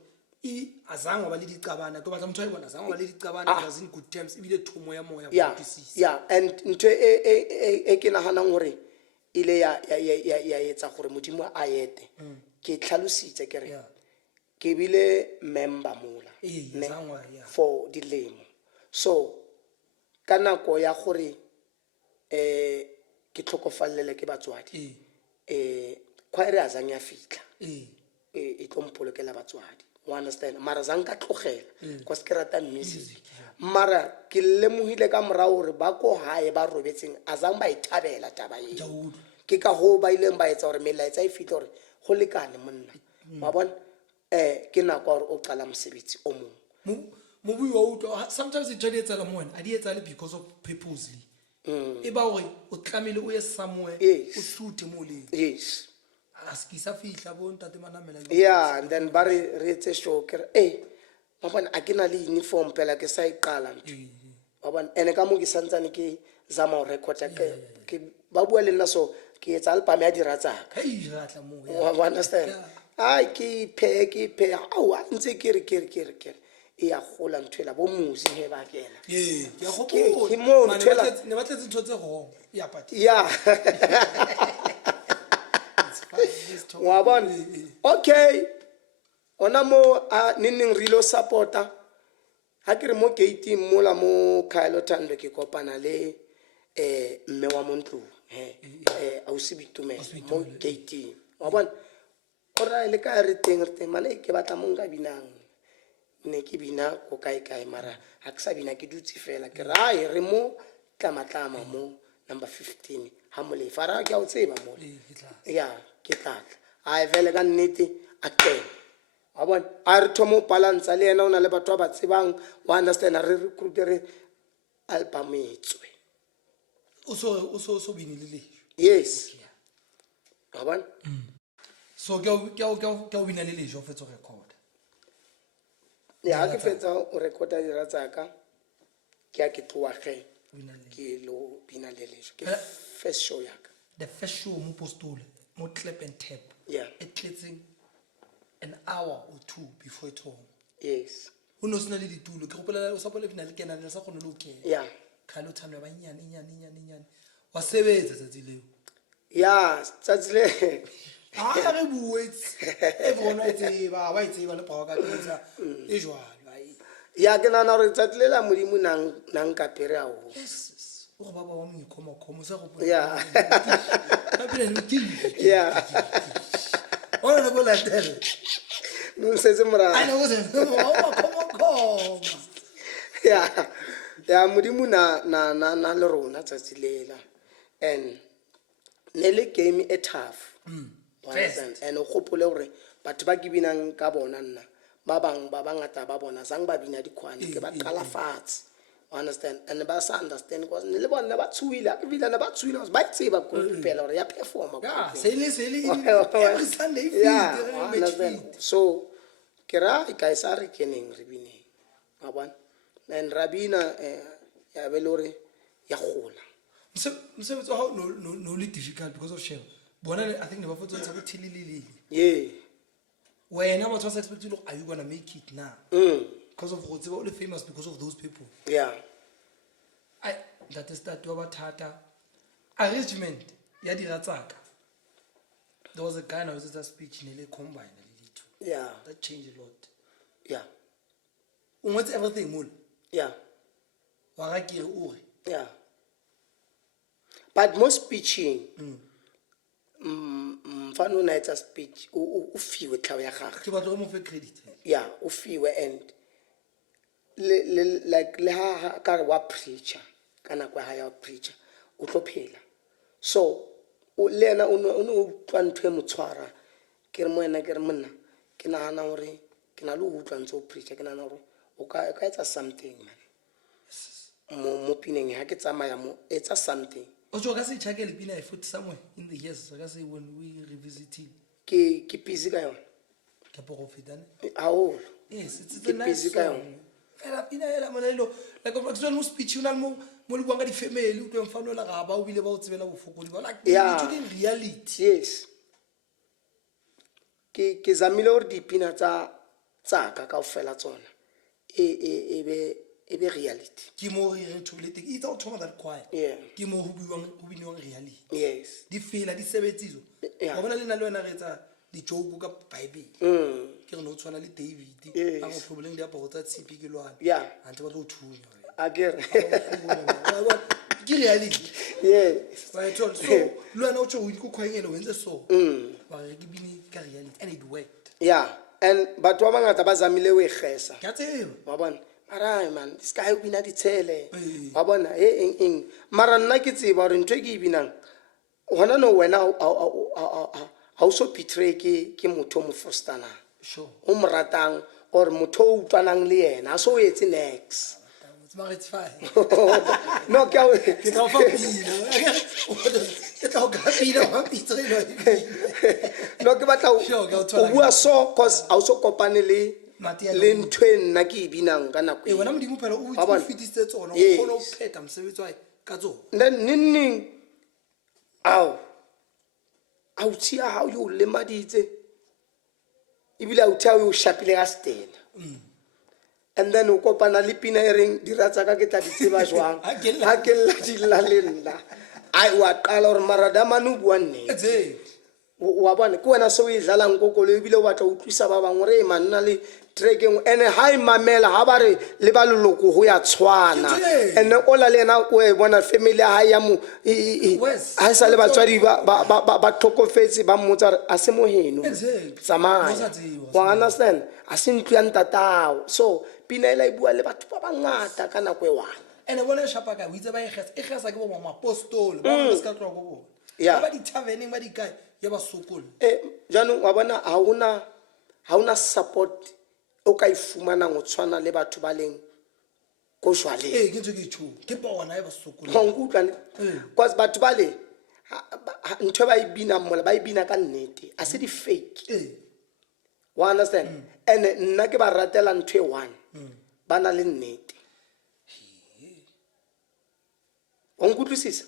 azange ba le dicabana ke batla motho a bona azange ba le dicabana was in good terms ibile thomo ya moya yeah and ntwe e ke nahanang hore ile ya etsa gore modimo a yete ke tlhalositse ke re ke bile member mola for dilemo so ka nako ya gore ke tlhokofallele ke batswadi khwaere azang ya fitla e tlompolokela batswadi o understand mara zanka tlogela kwa se ke rata music mara ke lemohile ka morao hore ba ko hae ba robetseng azang ba ithabela taba e ke ka ho ba ileng ba etsa hore melaetsa e fitla hore go lekane monna wa bona ke nako hore o qala mosebetsi o mong mo bui wa utlwa sometimes it tshwanetse tsala mo wena a di etsale because of purposely e ba hore o tlamile o ye somewhere o shoot mo le yes askisa fihla bo ntate Manamela yeah and then ba re etse show ke ba bona a ke na le uniform pela ke sa iqala ntho ba bona ene ka mo ke santsane ke zama ho record ke ba bua le nna so ke etsa album ya diratsaka ratla mo wa understand ai ke phe au ntse ke re e ya gola nthwela bo musi he ba kena ke go ke mo nthwela ne batletse ntho tse go ya party yeah wa bona okay ona mo neng re lo supporta ha ke re mo gate mola mo Khaelo Thando ke kopana le mme wa Montlu au sibitumela mo gate wa bona ora ile ka re teng mane ke batla mo nka binang ne ke bina ko kae mara ha ke sa bina ke dutse fela ke ra re mo tlama mo number 15 ha mo le fara ke a o tseba mo ya ke tlatla a vele ka nnete a ke wa bona a re thomo balance le yena ona le batho ba tsebang wa understand re recruit re album etswe o so binile le yes wa bona so ke o bina le lejo fetso record ya ke fetsa o recorda dira tsaka ke a ke tloa ge ke lo bina le lejo ke first show yaka the first show mo Postole mo Clap and Tap yeah it cleansing an hour or 2 before it home yes o no sna le ditulo ke gopola o sa pole bina le kena le sa gone lo ke yeah Khaelo Thando ba nyane wa sebetsa tsatsile yeah tsatsile re buetse e bona wa itseba le paka tsa e jwalo ai ya ke nana re tsatlela modimo nang ka pere a o yes o ba wa mo ikoma sa go yeah ka pele le tile yeah ona le bola tele no se mra ai no se koma ya modimo na le rona tsatsi lela and ne le game e tough You understand? And o gopole gore batho ba ke binang ka bona nna ba bang ba bangata ba bona sang ba bina dikwane ke ba qala fatshe understand and ba sa understand because ne le bona ba tshuile a ke bila na ba tshuile ba tseba go pela gore ya performa every Sunday understand so ke ra ka isa re keneng re bineng wa bona and rabina ya belore ya gola msebetsi wa hao no le difficult because of shame bona I think ne ba fotsa go thililile yeah wena motho was expecting look are you going to make it now because of go tseba o le famous because of those people yeah that is that wa bathata arrangement ya diratsaka there was a guy now was a speech in le combine le dithu yeah that changed a lot yeah what's everything mol yeah wa ga ke re o re yeah but most speeching mfano na etsa speech o fiwe tlhawe ya gagwe ke batlo mo fe credit yeah o fiwe and like le ha ka wa preacher kana kwa ya preacher o tlo phela so o lena o no tlwantwe motshwara ke re moena ke re monna ke nagana gore ke na le o tlwantse o preacher ke nagana gore o ka etsa something man mo pineng ha ke tsamaya mo etsa something o tlo ka se chakele pina I foot somewhere in the years ka se when we revisiting ke busy ka yona ke profitane haholo yes it's a nice song fela pina ela monelo like of actually no speech una mo le buang ka di family o tlo mfano la ga ba o bile ba o tsebela bofokodi ba like it's in reality yes ke zamile gore dipina tsa ka ofela tsona e be reality ke mo re tholete it's all talk that quiet yeah ke mo ho biniwang reality yes di fela di sebetsizo Yeah. wa bona le na le wena re etsa di joke ka bible ke re no tshwana le David Yes. a go hloboleng diaparo tsa tshipi ke lwana Yeah. ante ba tlo thunya agere ke reality yes wa tsholo so lwana o tshwo go khwanyela wenze so ba re ke bini ka reality and it worked yeah and batho ba bangata ba zamile o egesa ke a tseba wa bona mara man this guy o bina ditshele Eh. wa bona eng mara nna ke tseba gore ntwe ke e binang hona no wena ha o so betray ke motho mo frustana sure o mo ratang or motho o utlwanang le yena a so o etse next it's fine no ke ke tla fa pina ke tla ga pina wa pizza no ke batla Sure, ke a o o thola bua so cause ha o so kopane Mati a le lo- ntwe nna ke e binang ka nako wena modimo phela o Wa bona? fitiste tsona o Yes. kgona o pheta mosebetsi wa ka tsona then ninning au tshi ya hao yo lemaditse ibile a utha yo shapile ka stena and then o kopana le pina e reng diratsa ka ke tla di tseba jwang Ha ke lla- ha ke lla di la le nna ai wa qala gore maradamane o bua nnete exactly wa bona ke wena se o e dlalang kokolo ebile o batla o utlwisa ba bangwe re manna le trekeng ene ha e mamela ha ba re le ba leloko go ya tshwana Ke tse. ene ola le ena o e bona family ya hae ya mo Wes. ha e sa le batswadi ba tlhokofetse ba mmotsa gore a se moheno Exactly. Mo tsamaya sa tseba, wa understand a se ntlo ya ntatao so pina ela e bua le batho ba bangata ka nako e one ene bona e shapa ka o itse ba e gesa ke bo apostol ba ba ska tloga go bona Yeah. ba di taverning ba di kae ya ba sokola jaanong wa bona ha una support o ka ifumanang o tshwana le batho ba leng ko jwaleng ke ntse ke tsho ke bona ya ba sokola wa nkutlwane because batho ba le ntho e ba e binang mola ba e bina ka nnete a se di fake wa understand and nna ke ba ratela ntho e one ba na le nnete wa nkutlwisisa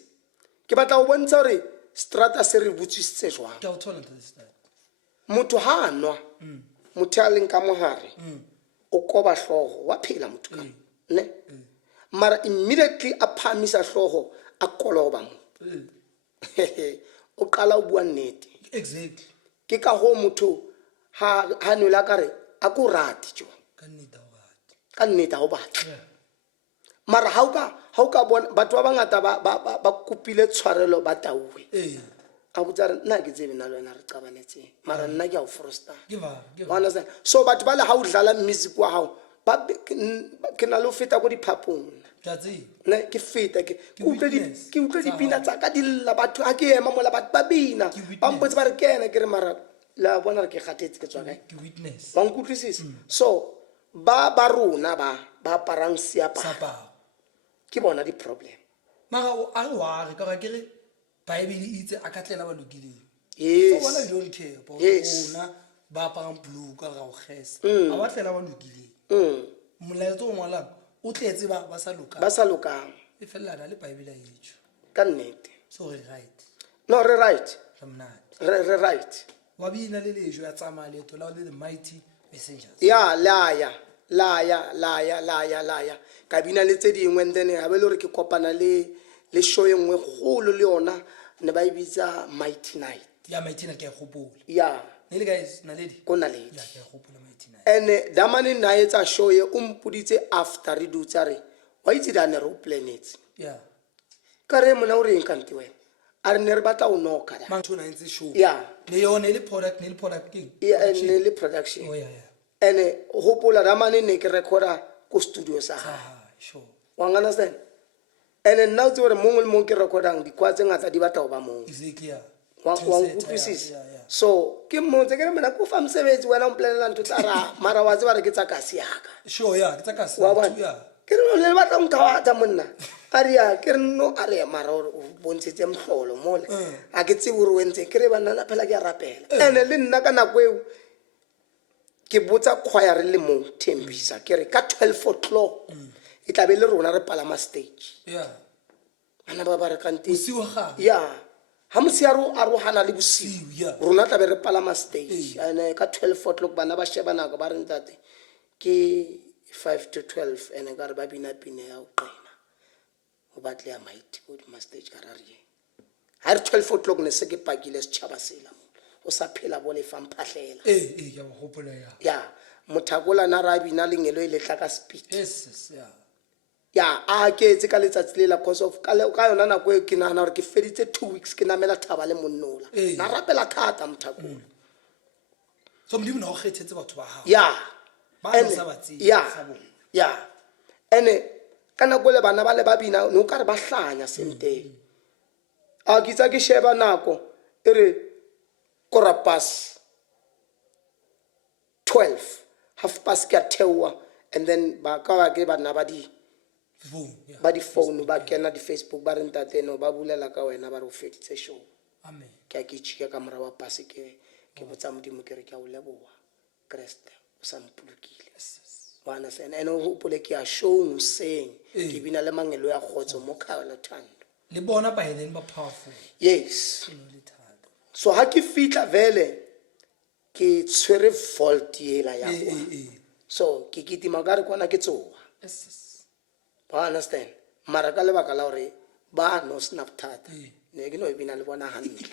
ke batla go bontsha gore strata se re botsisitse jwang ke a o thola this time motho ha nwa motho a leng ka mogare o koba hlogo wa phela motho ka ne mara immediately a phamisa hlogo a koloba mo o qala o bua nnete exactly ke ka go motho ha nwela ka re a ko rate jo ka nnete o rata ka nnete ha o batla mara ha o ka bona batho ba bangata ba kopile tshwarelo ba tauwe a botsa re nna ke tsebe nna le wena re qabanetseng mara nna ke a o frosta give up wa understand so batho ba le ha o dlala music wa hao ke na le ho feta ko diphapong Ke a tseba. ne ke feta ke witness utlwe tsa dipina hao. tsa ka di lla batho ha ke ema mola batho ba bina Ke witness. ba mpotse ba re kene ke re mara la bona re ke gatetse ke tswa kae Ke witness. ba nkutlwisisa so ba rona ba aparang seaparo Sapao. ke bona di-problem Mara a re wa re ka ra ke re Bible e itse a ka tlela ba lokileng. So yes bona you don't care about Yes. bona ba aparang blue ka ga go gesa. A ba tlela ba lokileng. Molaetso o ngwalang o tletse ba sa lokang. ba sa lokang E fela da le Bible a yetso. ka nnete So re right. no re right Re mnate. re right Wa bina le lejo ya tsamaya leeto la le the mighty messengers. ya laya ka bina le tse dingwe and then ga be le gore ke kopana le show e nngwe kgolo le yona ne ba e bitsa mighty night Ya mighty na ke a gopola. ya Ne le guys naledi. ko naledi Ya ke a gopola mighty night. and damane nna etsa show ye o mpoditse after re dutse a re wa itse da ne re o planetse Yeah. ka re mona o reng kante wena a re ne re batla o noka da Mang tona ntse show. ya Le yone le product king. ne le production Oh yeah yeah. and hopola damane ne ke recorda ko studio sa gae Ah, sure. wa understand and nna o tse gore mongwe le mongwe ke recordang dikwa tse ngata di batla go ba mongwe Exactly. wa Trendsetter, nkutlwisisa yeah, yeah. so ke mmotse ke re mena ko fa mosebetsi wena o mpolelela ntho tsa ra mara wa tseba re ke tsa kasi yaka Sure yeah, ke tsa ka se. wa bona Yeah. ke re le batla nkawatsa monna a re ya ke re no a re mara o bontshetse mohlolo mole a ke tsebe gore o entse ke re banana phela ke a rapela ene le nna ka nako eo ke botsa choir le mo Thembisa ke re ka 12 o'clock e tla be le rona re palama stage Yeah. ana ba ba re kante Bosiwa ga. ya ha mosiaro a rohana le bosiu Yeah. rona tla be re palama stage ene ka 12 o'clock bana ba sheba nako ba re ntate ke 5 to 12 ene ka re ba bina pina ya o qena o batle ya mighty o di stage ka rare ha re 12 o'clock ne se ke pakile setšhaba sela o sa phela bo le famphatlhela Ya ba gopola ya. ya mothakola na ra bina lengelo e letla ka speed Yes, yeah. ya a ke etse ka letsatsi le la cause of ka yona nako e ke nagana gore ke feditse 2 weeks ke namela thaba le monnola na rapela thata mothakola So modimo na o kgethetse batho ba gago. ya Ba ene- no sa batseng, ya sa bona. ya ene ka nako le bana ba le ba bina no ka re ba hlanya senteng a ke tsa ke sheba nako e re korapas 12 half past ke a theoa and then ba ka ke bana ba di Phone, yeah. ba di phone ba kena di Facebook ba re ntate no ba bulela ka wena ba re o feditse show Amen. ke a ke tšhika ka mora wa pase ke botsa modimo ke re ke a o leboa kreste o sa mpolokile wa understand ene o hopole ke a show ngoseng ke bina le mangelo ya kgotso mo Thando Le bona by then ba powerful. yes No le thata. so ha ke fitla vele ke tshwere fault yela ya kwa so ke kitima ka re kwana ke tsoga Yes. ba understand mara ka lebaka la gore ba no snap thata ne ke no bina le bona hantle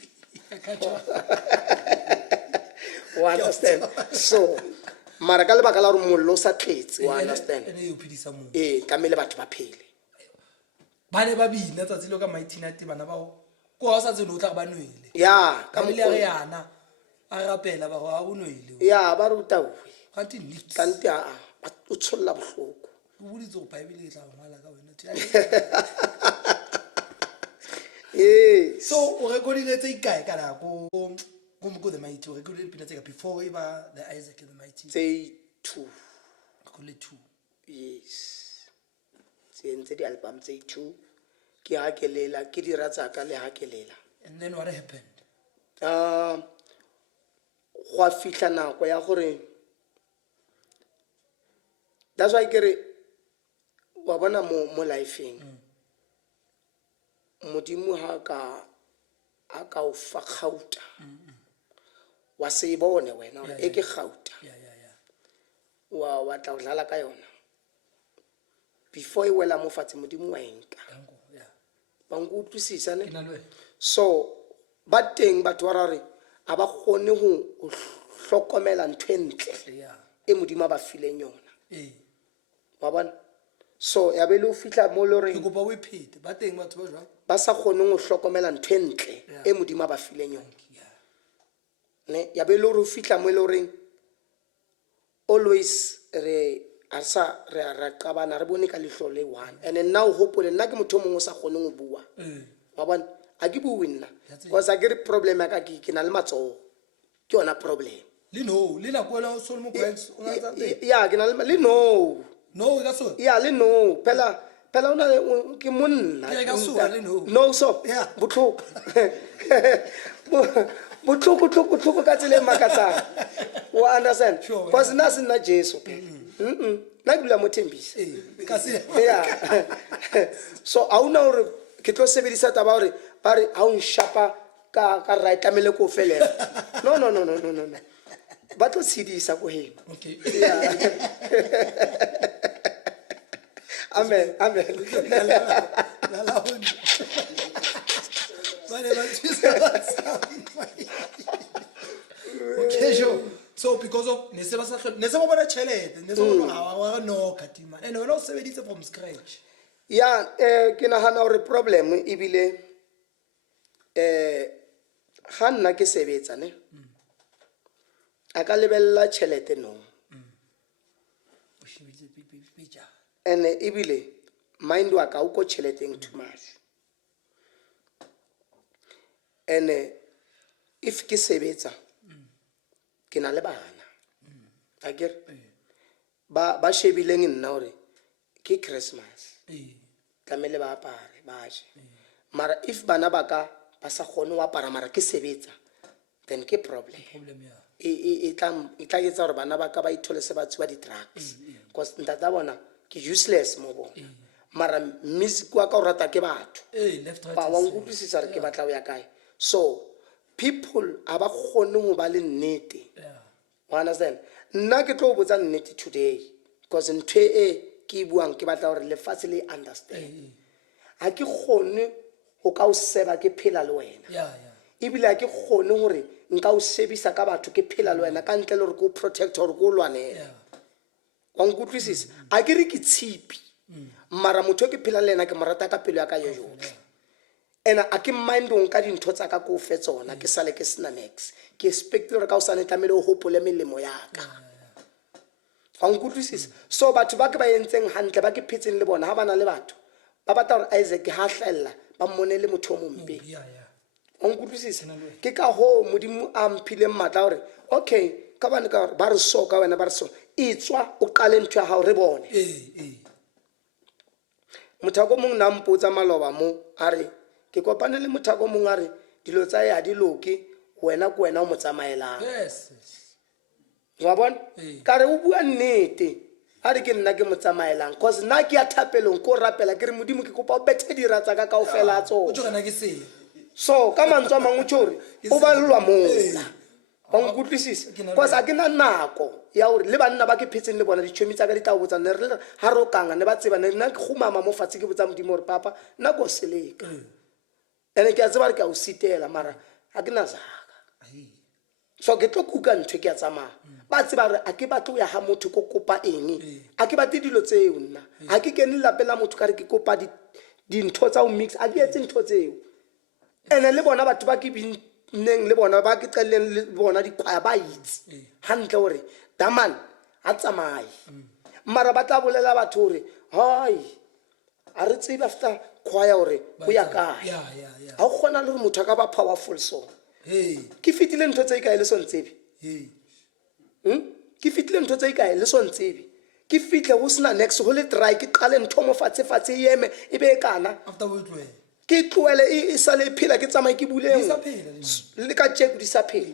wa understand so mara ka lebaka la gore mollo o sa tletse wa understand Ene yo phidisa mo. tlamele batho ba phele Ba ne ba bina tsatsi lo ka mighty night bana ba go. Ko ha o sa tsene o tla ba nwele. ya ka Ka le ya mokgwa- re yana. A rapela ba go a o nwele. ya ba ruta we Kanti nips. kante o tsholla bohloko O buditse go Bible e tla ngwala ka wena. yes So o recordile tse ikae ka na ko the mighty o recordile pina tse ka before e ba the Isaac and the mighty. say 2 Ko le 2. yes se entse di album tse 2 ke hakelela ke di ratsa ka le hakelela And then what happened? go a fihla nako ya gore that's why ke re wa bona mo lifeng modimo ha ka o fa kgauta wa se e bone wena gore e ke kgauta Yeah. wa tla o dlala ka yona before e wela mo fatshe modimo wa enka Danko, yeah. ba nko utlwisisa ne Ke na le wena. so ba teng batho ba rare a ba kgone go hlokomela ntho e ntle Yeah. e modimo a ba fileng yona Eh. wa bona so ya be le o fihla mo le Ke goreng kopa o iphete. Ba teng batho ba jwang? ba sa kgoneng go hlokomela ntho e ntle e modimo a ba fileng yona Yeah. ne ya be le gore o fihla mo e le goreng always re a sa re qabana re bone ka lehlo le one and then now hopefully nna ke motho o mongwe o sa kgoneng go bua wa bona a ke bue nna because a ke re problem ya ka ke na le matsogo ke yona problem ya ke na le no le no pela una ke monna no so botlhoko botlhoko ka tsele makatsang wa understand because nna se nna Jesu nna ke dula mo Thembisa so a una hore ke tlo sebedisa taba hore ba re ha o nshapa ka right tlamele ko felela no ba tlo sidisa go heng amen okay sure so because of ne se ba bona chelete ne se wa no katima and wena o sebeditse from scratch ke nagana hore problem e bile ga nna ke sebetsa ne a ka lebella chelete no and e bile mind wa ka o ko cheleteng too much and if ke sebetsa ke na le bana a kere ba shebileng nna hore ke Christmas tlamele ba apare ba je mara if bana ba ka ba sa kgone wa apara mara ke sebetsa then ke problem e tla etsa hore bana ba ka ba ithole se ba tsuba di drugs because ntata bona ke useless mo bona mara music wa ka o rata ke batho ba wa nkutlwisisa re ke batla o ya kae so people aba kgone go ba le nnete you understand nna ke tlo botsa nnete today because ntwe ke buang ke batla hore lefatshe le understand ha ke kgone go ka o seba ke phela le wena ebile ha ke kgone gore nka o sebisa ka batho ke phela le wena ka ntle le gore ko protect or ko lwanela wa nkutlwisisa a ke re ke tshipi mara motho ke phela le yena ke morata ka pelo ya ka yotlhe ena a ke mind o nka dintho tsa ka go fetsona ke sale ke sena next ke expect gore ka o sane tlamele o hopole melemo ya ka wa nkutlwisisa so batho ba ke ba entseng hantle ba ke phetseng le bona ha bana le batho ba batla gore Isaac ha hlella ba mmonele motho o mompe wa nkutlwisisa ke ka ho modimo a mphile mmatla gore okay ka bana ka ba re so ka wena ba re so itswa o qale ntwe ya hao re bone mothako mong na mpotsa maloba mo are ke kopane le mothako mong are dilo tsa ya di loke wena ko wena o motsamaelang wa bona ka re o bua nnete are ke nna ke motsamaelang cause nna ke ya thapelong ko rapela ke re modimo ke kopa o bethe dira tsa ka o fela tso so ka mantswa mangwe tshore o ba lwa mo ba nkutlwisisa cause a ke na nako ya hore le banna ba ke phetseng le bona ditšhomi tsa ka di tla botsa ne re ha ro kanga ne ba tseba ne nna ke khumama mo fatshe ke botsa modimo hore papa nna go seleka ene ke a tseba re ka o sitela mara ha ke na zaka so ke tlo kuka ntwe ke a tsamaya ba tseba re a ke batlo ya ha motho ko kopa eng a ke batle dilo tseo nna ha ke kene lapela motho ka re ke kopa dintho tsa o mix a ke etse ntho tseo ene le bona batho ba ke neng le bona ba ke qelleng le bona dikwaya ba itse hantle hore daman a tsamaye mara ba tla bolela batho hore hai a re tsebe after kwaya hore o ya kae ha o kgona le motho ka ba powerful so ke fitile ntho tse ikae le so ntsebe ke fitile ntho tse ikae le so ntsebe ke fitle go sena next go le try ke qale ntho mo fatshe yeme e be kana after we tloe ke tloele e sale phela ke tsamaye ke buleng le ka check di sa phela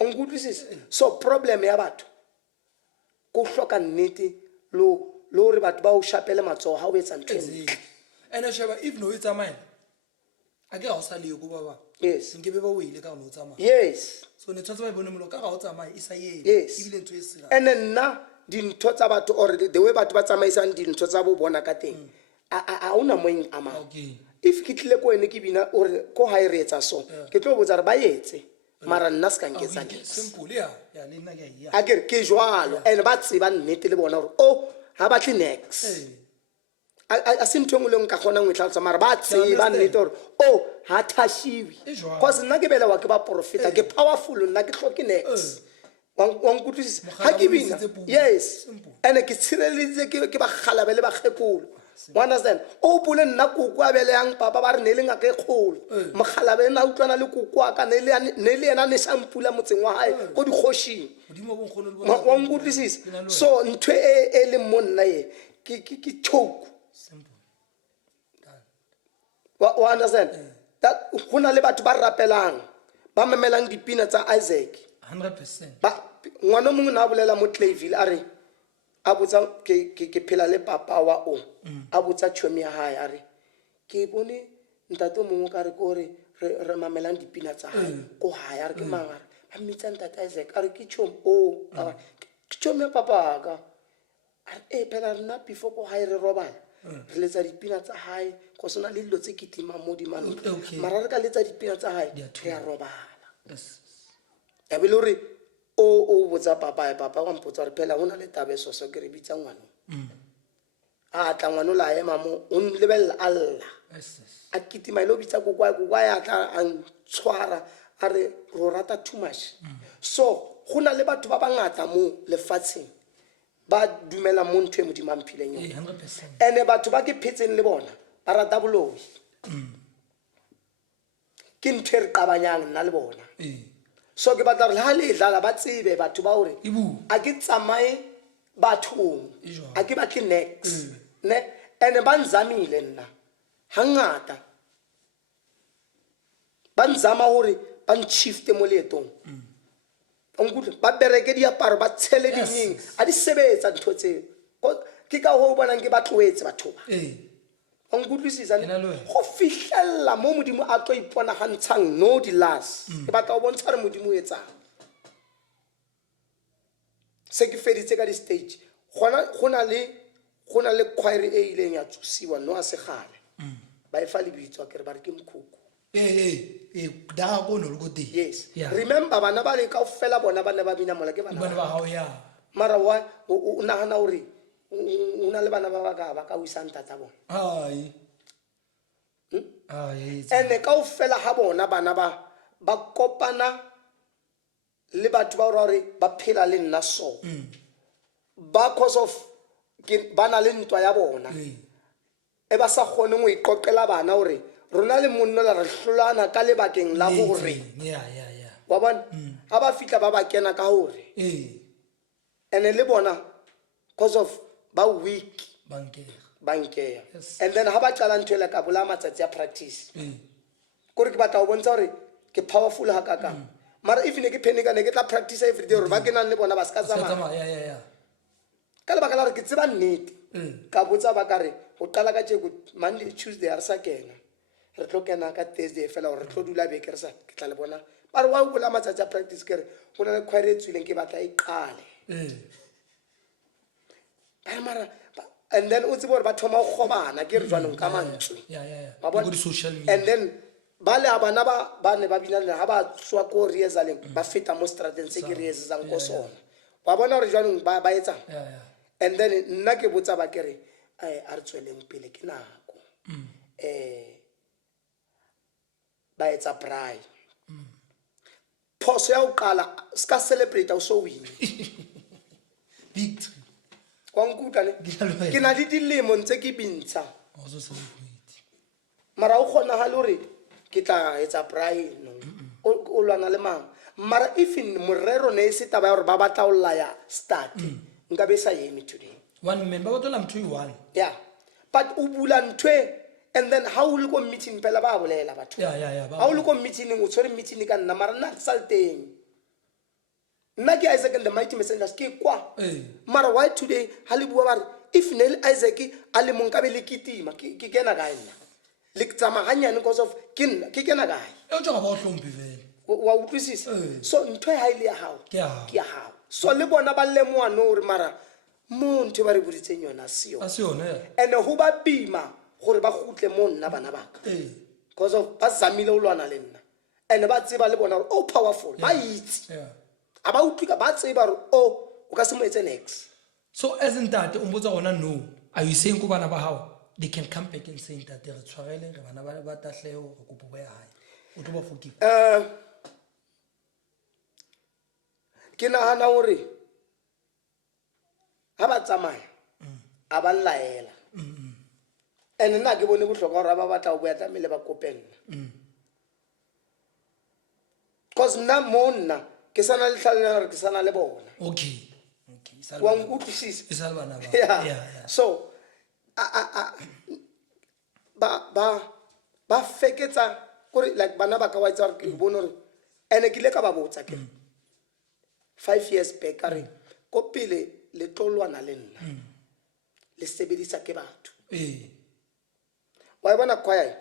o nkutlwisisa so problem ya batho go hloka nnete lo re batho ba o shapele matsogo ha o etsa ntho ene sheba if no it's a mine a ke ga o sa le go baba yes nke be ba o ile ka no tsamaya yes so ne tshwatse ba bone molo ka ga o tsamaya isa ye yes ebile ntho e sira ene nna dintho tsa batho or the way batho ba tsamaisang dintho tsa bo bona ka teng a una moeng ama okay if ke tlile ko ene ke bina or ko ha ire etsa so ke tlo botsa re ba yetse mara nna se ka nketsa simple ya le nna ke ya a ke jwalo ene ba tseba nnete le bona hore o ha ba tle next a se ntho engwe le nka kgona ngwe tla mara ba tseba nnete hore o ha thashiwi cause nna ke bela wa ke ba profeta ke powerful nna ke hloke next wa nkutlwisisa Mokgala ha ke o bina ntshitse pula. yes Simple. ene ke tshireleditse ke bagalabe le bagekolo o understand o pole nna koko a beleyang papa ba re ne le ngaka e kgolo mogalabe na utlwana le koko wa ka ne le yena ne shampula motseng wa hae ko dikgoshing Modimo bo nkgono le bona wa nkutlwisisa so ntho e le monna ye ke choke simple. wa understand that go na le batho ba rapelang ba memelang dipina tsa Isaac 100%. ngwana o mongwe na bolela mo Clayville a re a botsa ke phela le papa wa o a botsa tšhomi ya hae a re ke bone ntate o mongwe ka re ko re mamelang dipina tsa hae ko hae a re ke mang a re ba mmitsa ntate Isaac a re ke tšhomi o ke tšhomi ya papa ka a re phela rena before ko hae re robala re letsa dipina tsa hae go sona le dilo tse ke timang mo dimanong mara re ka letsa dipina tsa hae re a robala ya be le gore o botsa papa wa mpotsa gore phela go na le tabe soso ke re bitsa ngwano a tla ngwano la ema mo o lebelela alla a kitima ile o bitsa kokwa ya tla a ntshwara a re ro rata too much so go na le batho ba bangata mo lefatsheng ba dumela mo ntho e modimo a mphileng yona 100%. ene batho ba ke phetseng le bona ba rata boloi ke ntho e re qabanyang nna le bona so ke batla gore le ha le dlala ba tsebe batho ba hore a ke tsamaye bathong a ke batle next ne ene ba nzamile nna hangata ba nzama hore ba nshifte mo leetong ba bereke diaparo ba tshele dinyeng a di sebetsa ntho tseo ke ka ho bona ke ba tloetse batho ba o nkutlwisisa go fihlella mo modimo a tlo ipona gantshang no di last ke batla go bontsha re modimo o etsang se ke feditse ka di stage go na le choir e ileng ya tsusiwa no a se gale ba e fa lebitso ke re ba re ke mkhukhu da go no go di yes remember bana ba le ka ofela bona ba ne ba bina mola ke bana ba hao ya mara wa o nagana hore o na le bana ba ka wisang tata bona ai ene ka ofela ha bona bana ba kopana le batho ba hore ba phela le nna so because of bana le ntwa ya bona e ba sa gone go iqoqela bana hore rona le monno la re hlolana ka lebakeng la hore wa bona ha ba fitla ba kena ka hore ene le bona because of ba weak bankea and then ha ba qala ntho le ka bola matsatsi ya practice gore ke batla go bontsha hore ke powerful ha ka ka mara if ne ke phenika ne ke tla practice every day hore ba kenang le bona ba ska tsamaya ka lebaka la re ke tseba nnete ka botsa ba ka re go qala ka tjeko Monday Tuesday a re sa kena re tlo kena ka Thursday fela gore re tlo dula beke re sa ke tla le bona ba re wa bola matsatsi ya practice ke re go na le choir e tswileng ke batla e qale mara and then o tsebe gore ba thoma go gobana ke re jwanong ka mantswe and then ba le abana ba ne ba bina le ha ba tswa ko rehearsaling ba feta mo strateng se ke rehearsang ko sona wa bona gore jwanong ba etsa and then nna ke botsa ba ke re a re tsweleng pele ke nako ba etsa braai phoso ya o qala ska celebrate o so win victory wa nkutlwa ke na le dilemo ntse ke bintsha mara o kgona ha lore ke tla etsa braai no o lwana le mang mara if morero ne se taba ya gore ba batla o laya start nka be sa yemi today one man ba batla mtho i one yeah but o bula ntwe and then how will go meeting pela ba bolela batho how will go meeting o tshwere meeting ka nna mara nna salteng nna ke Isaac and the mighty messengers ke kwa mara why today ha le bua ba re if ne Isaac a le monka be le kitima ke kena ga nna le tsama hanyane because of ke kena ga e o tšwa ba o hlompi vele wa utlwisisa so ntwe ha ile ya hao ke ya hao so le bona ba le moano hore mara mo ntwe ba re buditseng yona sio ene ho ba pima gore ba gutle mo nna bana baka because of ba zamile o lwana le nna ene ba tseba le bona o powerful ba itse aba utlika ba tseba gore o ka se mo etse next so as ntate o mbotsa gona no are you saying ko bana ba hao they can come back and say that re tshwarele re bana ba tahleo go kopo ya hae o tlo ba forgive ke nagana gore ga ba tsamaya a ba nlaela and nna ke bone botlhokwa gore ba batla go boya tlamele ba kope nna because nna mo nna ke sana le tlhaloganya gore ke sana le bona Okay. wa nkutlwisisa E sa le bana ba. Yeah. Yeah. So ba feketsa gore like bana ba ka wa itsa gore ke bone gore ene ke ile ka ba botsa ke 5 years back ka re ko pele le tlolwana le nna le sebedisa ke batho wa bona kwaya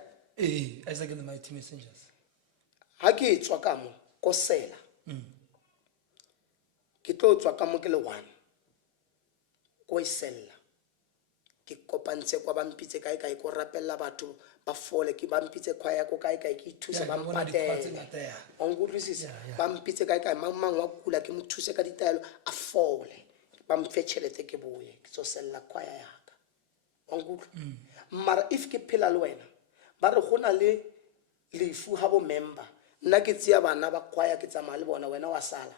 Isaac and the Mighty Messengers. ha ke tswa ka mo ko sela ke tlo tswa ka mo ke le 1 ko isella ke kopantse kwa ba mpitse kae kae ko rapella batho ba fole ke ba mpitse kwaya ko kae kae ke ithusa ba mpatela wa nkutlwisisa ba mpitse kae kae mang wa kula ke mo thuse ka ditaelo a fole ba mfe tšhelete ke boye ke tso sella kwaya yaka wa nkutlwa mara if ke phela le wena ba re go na le lefu ha bo member nna ke tsia bana ba kwaya ke tsamaya le bona wena wa sala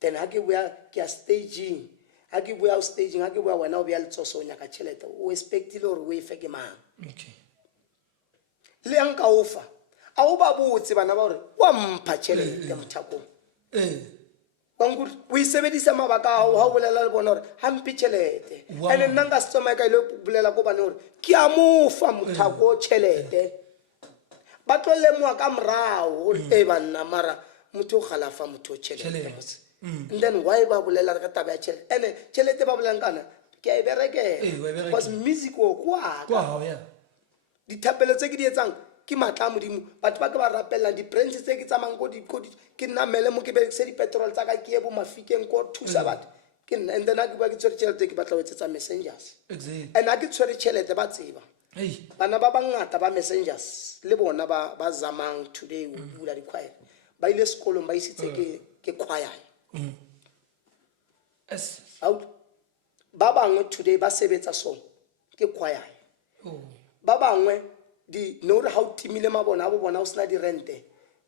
then ha ke boya ke a staging ha ke boya staging ha ke boya wena o bya letsoso o nyaka tšhelete o expectile gore o e fe ke mang Okay. le yang ka ofa a o ba botse bana ba gore wa mpha tšhelete mothakong banguri o e sebedisa mabaka a ha o bolela le bona gore ha mpe tšhelete ene nna nka se tsamaya ka ile bolela ko bane gore ke a mofa mothako tšhelete ba tlo lemoa ka morago gore banna mara motho o galafa motho o tšhelete and then why ba bolela ka taba ya tšhelete ene tšhelete ba bolelang kana ke a e berekela because music o kwaka dithapelo tse ke di etsang ke matla a modimo batho ba ke ba rapella di-brands tse ke tsamang ke namele mo ke berekise dipetrol tsa ka ke ye bo mafikeng ko thusa batho ke nna and then ha ke bua ke tshwere tšhelete ke batla go etsetsa messengers and ha ke tshwere tšhelete ba tseba bana ba bangata ba messengers le bona ba zamang today o bula dikhwaya ba ile sekolong ba isitse ke khwaya ba bangwe today ba sebetsa so ke khwaya ba bangwe di no re ha o timile mabona a bo bona o sena di rente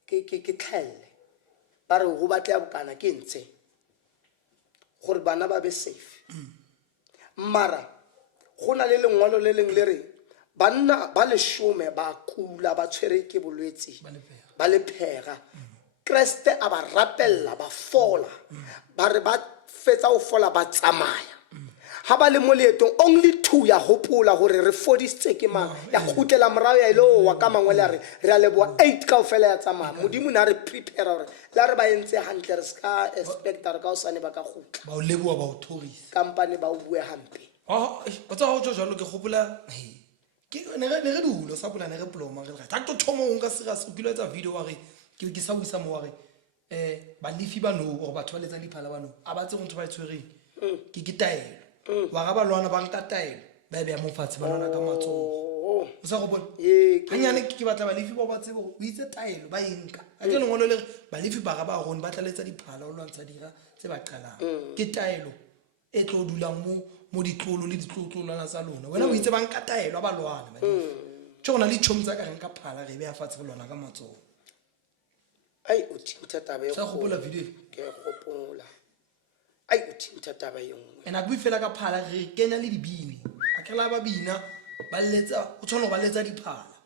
ke tlhelle ba re go batla bokana ke ntshe gore bana ba be safe mara go na le lengwalo le leng le re banna ba leshome ba kula ba tshwere ke bolwetse ba le phega Kriste a ba rapella ba fola ba re ba fetsa o fola ba tsamaya ha ba le mo leetong only 2 ya hopola gore re fodisitse ke mang ya khutlela morao ya ile wa ka mangwe le re a leboa 8 ka ofela ya tsamaya modimo na re prepare gore la re ba entse hantle re ska expect re ka o sane ba ka khutla Ba o leboa ba o thorisa. company ba o bue hampe Ba tsa go jalo ke gopola ke ne re dulo sa bola ne re ploma re ga to thomo o nka serious o kilo etsa video wa re ke sa buisa mo wa re ba lifi ba no go batho ba letsa diphala ba no a ba tse go ntho ba itshwereng ke taelo wa ga ba lwana ba nka taelo ba be mo fatshe ba lwana ka matsogo o sa go bona hanyane ke batla ba lifi ba ba tsebo o itse taelo ba enka a ke lengolo le ba lifi ba ga ba gone ba tla letsa diphala o lwantsha dira tse ba qalang ke taelo e tlo dulang mo ditlolo le ditlotlolwana tsa lona wena o itse ba nka taelo ba lwana ba tšo gona le tšhomo tsa ka nka phala re be a fatshe go lwana ka matsogo ai o thintha taba sa gopola video ke gopola ai o thintha taba e nngwe ena go fela ka phala re kenya le dibini a kela ba bina ba letsa o tshwana ba letsa diphala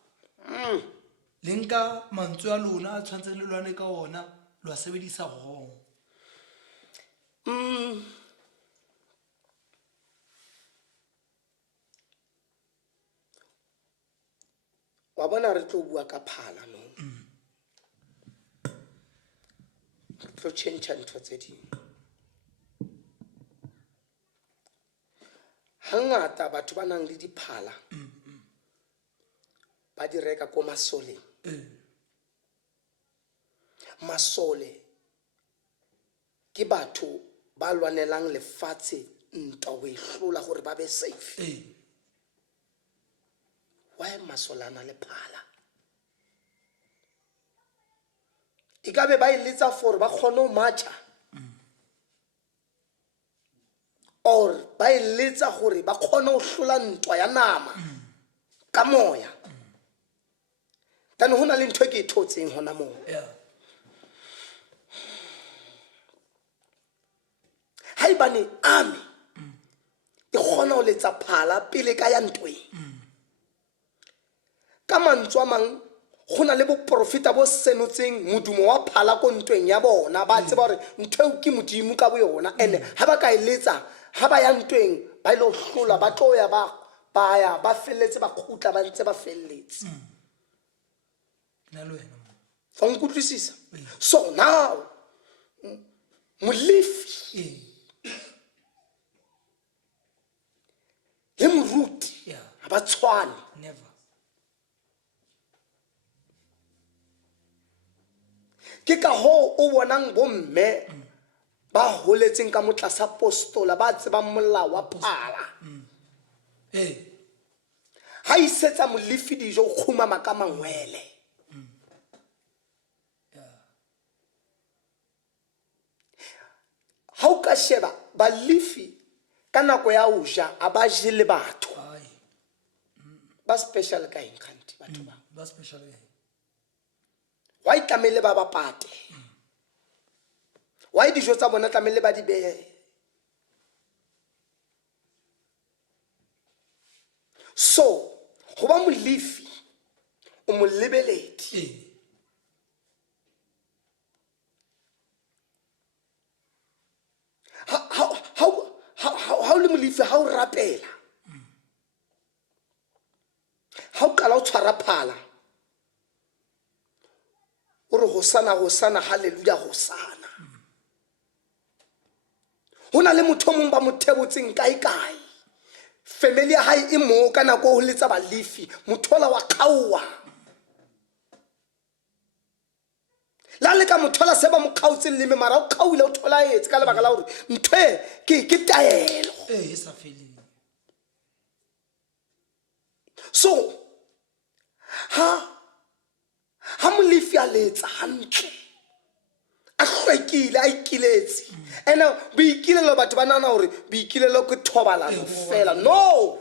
le nka mantswe a lona a tshwantse le lwane ka ona lo a sebedisa go wa bona re tlo bua ka phala no re tlo change ntho tse dingwe hangata batho ba nang le diphala ba di reka ko masoleng masole ke batho ba lwanelang lefatshe ntwa o e hlola gore ba be safe why masolana le phala e ka be ba iletsa for ba kgone ho matcha or ba iletsa gore ba kgone ho hlola ntwa ya nama ka moya then hona le ntho e ke ithotseng hona moo haibane army e kgona ho letsa phala pele ka ya ntweng ka mantswe a mang go na le boprofita bo senotseng modumo wa phala ko ntweng ya bona ba tseba gore ntho eo ke modimo ka bo yona ene ha ba ka eletsa ha ba ya ntweng ba ile ho hlola ba tlo ya ba ya ba felletse ba khutla ba ntse ba felletse Ke na le wena mo. fa nkutlwisisa so now molefi le moruti Yeah. ha ba tshwane Never. ke ka ho o bonang bomme ba holetseng ka motlasa apostola ba tsebang molao wa phala ha isetsa molefi dijo o khumama ka mangwele ha o ka sheba balefi ka nako ya ho ja a ba je le batho Aye. ba special ka eng kanti batho ba That's special. why tlamehile ba bapate why dijo tsa bona tlamehile ba di behe so go ba molefi o mo lebeledi ha o le molefi ha o rapela ha o qala o tshwara phala o re hosana haleluya hosana ho na le motho mong ba mo thebotseng kae family ya hae e mo ka nako ho letsa balefi mothola wa khaua la le ka mothola se ba mo khautse le me mara o khaule o thola etse ka lebaka la hore ntwe ke taelo E sa feleng. so ha molefi a letsa hantle a hlwekile a ikiletse ene boikilelo batho ba nana hore boikilelo ke thobalano fela no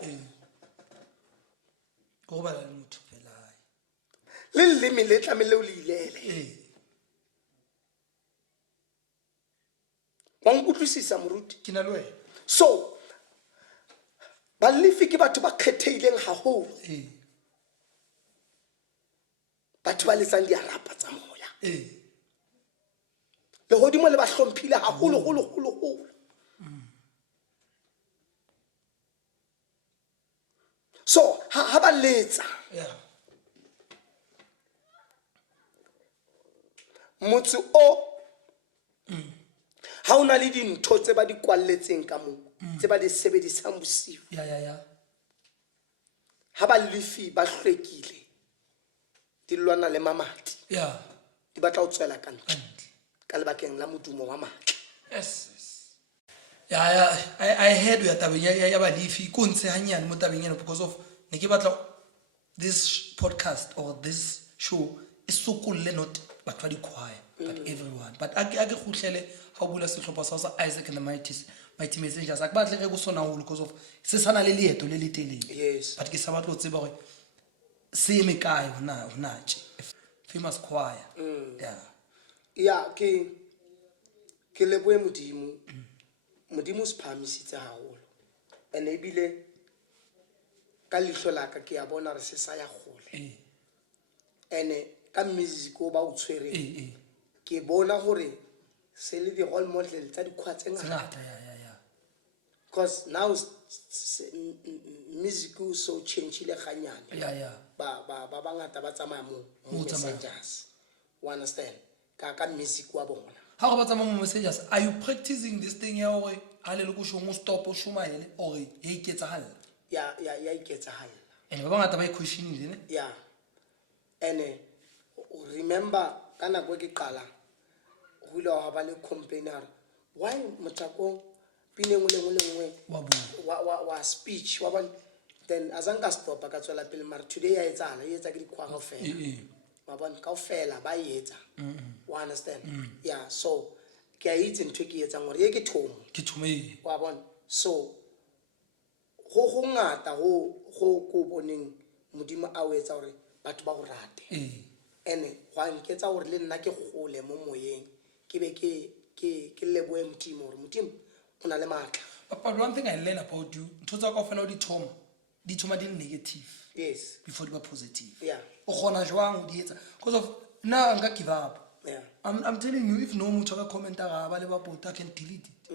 Go ba le motho fela. le leleme le tlamehile o le ilele wa nkutlwisisa moruti Ke na le wena. so balefi ke batho ba kgethehileng haholo batho ba letsang diarapa tsa moya lehodimo le ba hlomphile haholo so ha ba letsa Yeah. motse o ha o na le dintho tse ba di kwalletseng ka moo tse ba di sebedisang bosiu Yeah. ha ba lefi ba hlwekile di lwana le mamati Yeah. di batla ho tswela ka ntle ka lebakeng la modumo wa matla Yes. Yeah. I heard we are tabeng ya balefi ko ntse hanyane mo tabeng ena because of ne ke batla this podcast or this show is sokolle not batho ba di choir but everyone but a ke khutlele ha o bula sehlopha sa Isaac and the Mighty Messengers a ke batle re go sona holo because of se sana le leeto le leteleng Yes. but ke sa batlo tseba gore se me kae hona tje famous choir ya ke leboe modimo se phamisitse haholo ene ebile ka lihlo la ka ke ya bona re se sa ya gole ene ka music o ba o tshwereng ke bona gore se le di role model tsa dikhwa tse ngata yeah because now music o so changeile ganyane yeah ba bangata ba tsamaya mo Messengers you understand ka music wa bona ha go ba tsama mo Messengers are you practicing this thing ya hore ha le go shomo stop o shumaele or e iketsagalla ya iketsagalla ene ba bangata ba e questionile ne ya ene remember kana go ke qala go ile wa ba le campaigner why motako pine ngwe wa speech wa ba then azanka stop ka tswela pele mar today ya etsala e etsa ke dikhwanga fela wa bona ka ofela ba etsa you understand yeah so ke a itse ntwe ke etsa ngore ye ke thomile wa bona so go ngata go boneng modimo a o etsa gore batho ba go rate ene gwa nketsa gore le nna ke gole mo moyeng ke be ke leboe modimo gore modimo o na le matla. But one thing I learn about you, ntho tsa kaofela o di thoma di negative Yes. before di ba positive. Yeah. O kgona jwang ho di etsa? Because of now nka give up. Yeah. I'm telling you, if no motho ka commenta ga ba le ba bota, I can delete it.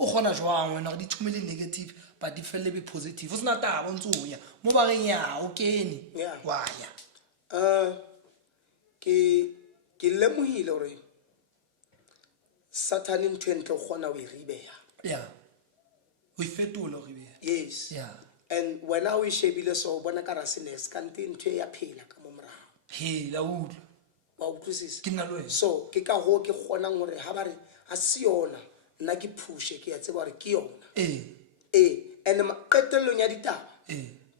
O kgona jwang wena di thomele negative but di felle be positive. O sena taba o ntse o ya. Mo ba reng ya o kene. Yeah. Wa ya. Ke lemohile hore Satan ntho e ntle o kgona ho e ribeha. Yeah. We fetola re be. Yes. Yeah. And when I wish shebile so bona ka rasines kanti ntho e ya phela ka mo morao. Hey, la utlwa. Wa utlwisisa? Ke nna le wena. So ke ka ho ke kgonang hore ha ba re a se yona nna ke pushe ke ya tseba hore ke yona. And maqetellong ya ditaba.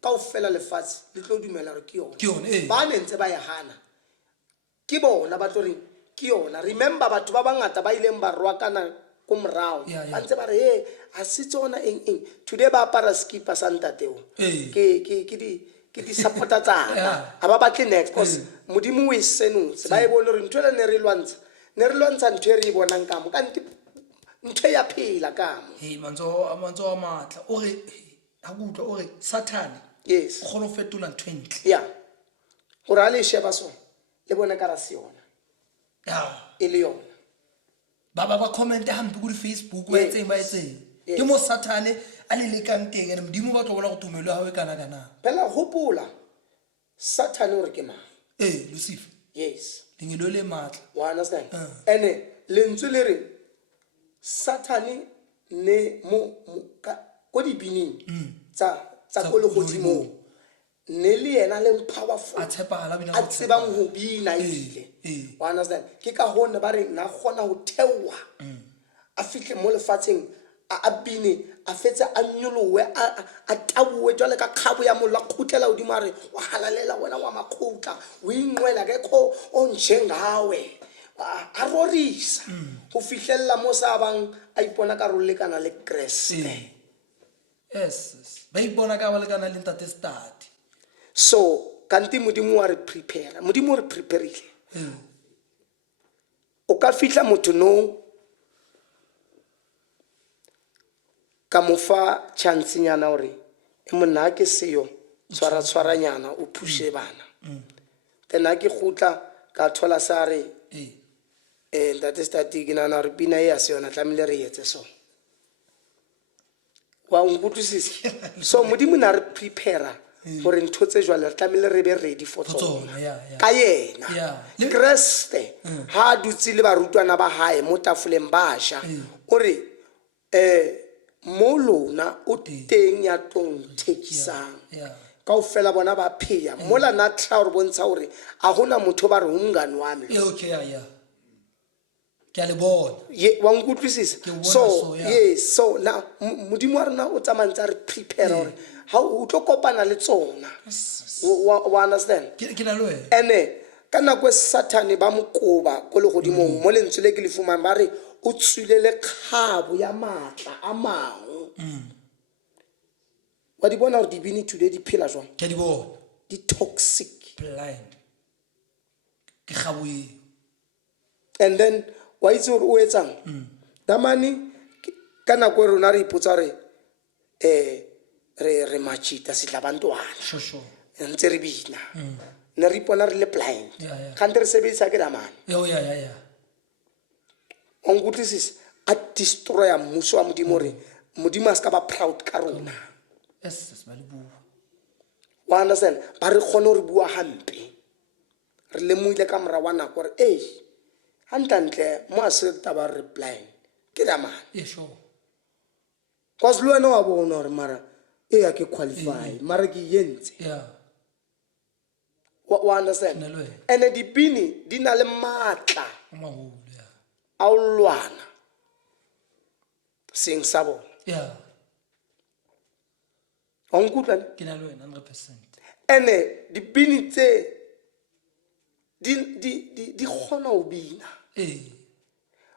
Kaofela lefatshe le tlo dumela hore ke yona. Ke yona, Ba ne ntse ba ya hana. Ke bona ba tlo reng ke yona. Remember batho ba bangata ba ileng ba rwakana ko morao. Ba ntse ba re a se tsona eng. Today ba apara skipa sa ntateo. Ke di supporta tsa ha ba batle next because modimo o e senotse ba e bone re ntwe le ne re lwantsha ntwe re bonang ka mo kanti ntwe ya phela ka mo. Hey manzo a matla o re ha kutlwa o re Satan Yes. o kgona ho fetola ntho e ntle. Yeah. Gore a le sheba so le bona ka ra se yona. Yeah. E le yona. Ba comment hampe ku Facebook wa etseng ba etseng. Ke mo Satan a le lekang teng ene modimo ba tlo bona go tumelo ha we kana. Phela hopola Satan o re ke mang? Lucifer. Yes. Dingelo le matla. You understand? Ene lentswe le re Satan ne mo ko di bining tsa ko le godimo ne le yena le powerful A tshepagala bina a tsebang ho bina ile. You understand? Ke ka hone ba re na gona ho thewa a fihle mo lefatsheng a bine a fetse a nyolowe a tabuwe jwale ka khabo ya mola khutlela o di mare wa halalela wena wa makhutla o inqwela ke kho o njengawe a rorisa ho fihlella mo sa bang a ipona ka rolekana le Kriste. Yes. Ba ipona ka ba lekana le ntate start. So kanti modimo wa re prepare modimo re prepareile o ka fihla motho no ka mofa chance nyana hore e monna ke seyo tshwara nyana o phushe bana tena ke khutla ka thola sare that is that digina re bina ya se yona tlamile re etse so wa ngutlwisisa so modimo na re prepare gore ntho tse jwale re tlamile re be ready for tsona ka yena Kriste ha dutse le barutwana ba hae mo tafoleng ba sha o re mo lona o teng ya tong thekisang kaofela bona ba pheya mola na tla re bontsha hore a hona motho ba re umngani wami ke a le bona wa ngutlwisisa so yes so na modimo wa rena o tsamantsa re prepare hore ha o tlo kopana le tsona wa understand ke na le wena ene kana kwa Satan ba mokoba go le godimo mo lentswe le ke le fumana ba re o tswile le khabo ya matla a mang wa di bona hore di bini today di phela jwang ke di bona di toxic blind ke khabwe and then wa itse hore o etsang damani kana kwa rona re ipotsa re re machita sitla bantwana sure ntse re bina ne re ipona re le blind kante re sebedisa ke damane yeah on ngutlwisisa a destroya mmuso wa modimo re modimo a ska ba proud ka rona yes ba le bua wa understand ba re khona re bua hampe re lemoile ka mora wa nako re hantantle mo a se taba re blind ke damane sure cause lo wena wa bona hore mara ya ke qualify mara ke yentse wa understand ene dipini di na le matla a o lwana seng sa bona wa nkutlwa ke na le wena 100% ene dipini tse di khona o bina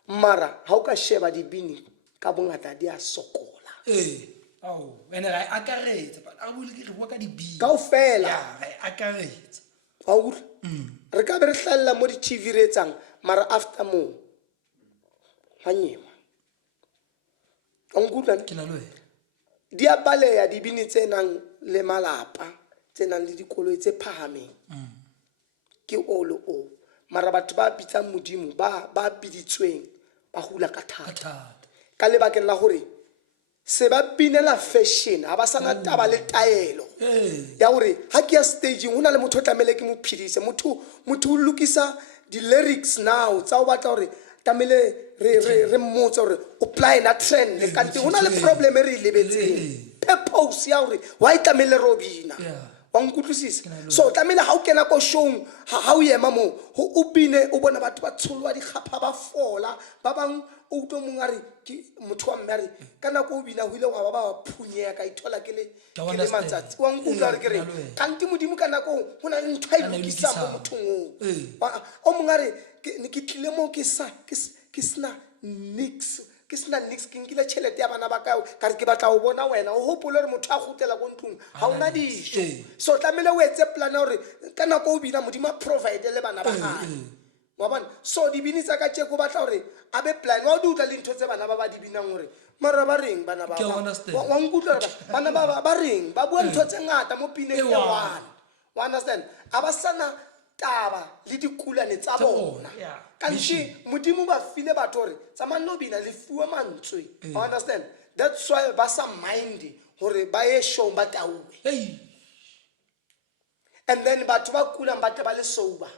mara ha o ka sheba dipini ka bongata di a sokola ene ga akaretsa ba a bule ke re bua ka dibini kaofela ga akaretsa wa utlwa re ka be re hlalla mo di TV re etsang mara after mo hanyema Wa nkutlwa? ke na le wena Di a baleya dibini tse nang le malapa, tse nang le dikoloi tse phahameng. Ke olo o. Mara batho ba bitsang Modimo ba biditsweng ba hula ka ka thata. thata Ka lebakeng la hore se ba binela fashion, ha ba sana taba le taelo. Ya hore ha ke ya staging hona le motho o tlamehile ke mo phidise, motho o lokisa di lyrics now tsa o batla hore tlamehile re mmotse hore o apply na trend le kanti hona le problem e re lebetseng. Purpose ya hore why tlamehile robina. Wa nkutlwisisa? So tlamehile ha o kena ko showng ha o ema mo o bine o bona batho ba tsholwa dikgapha ba fola ba bang o utlwa mong a re ke motho wa mme a re ka nako o bina o ile wa ba phunyeya ka ithola ke le matsatsi. Wa nkutlwa re ke re kanti Modimo ka nako ho na le ntho a e lokisang mo mothong oo. O mong a re ke tlile mo ke sena nix ke nkile tšhelete ya bana ba ka re ke batla o bona wena o hopole re motho a gotlela ko ntlong ga ona dijo. So tlamehile o etse plan ya gore ka nako o bina Modimo a provide le bana ba gae. Wa bona? So dibini tsa ka tšeko batla gore a be plan wa di utlwa le ntho tse bana ba ba di binang gore mara ba reng bana ba wa nkutlwa bana ba reng ba bua ntho tse ngata mo pineng e one. Wa understand? A ba sana taba le dikulane tsa bona. Kanti Modimo ba file batho hore tsamaya no bina le fuwa mantswe. You understand? That's why ba sa mind hore ba ye show ba tauwe. And then batho ba kulang ba tla ba le sober.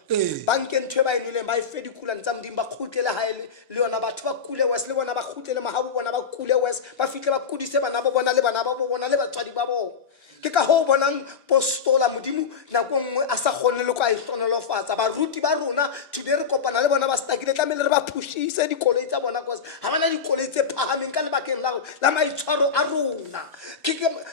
Ba nke ntwe ba inile ba ife dikulane tsa Modimo ba khutlele ha le yona batho ba kule wes le bona ba khutlele mahabo bona ba kule wes ba fihle ba kudise bana ba bona le bana ba bona le batswadi ba bona. Ke ka ho bonang postola Modimo nako nngwe a sa kgone le kwa e hlonolofatsa ba ruti ba rona today re kopana le bona ba stakile tlamehile re ba pushise dikoloi tsa bona cause ha bana dikoloi tse phahameng ka lebakeng la maitshwaro a rona.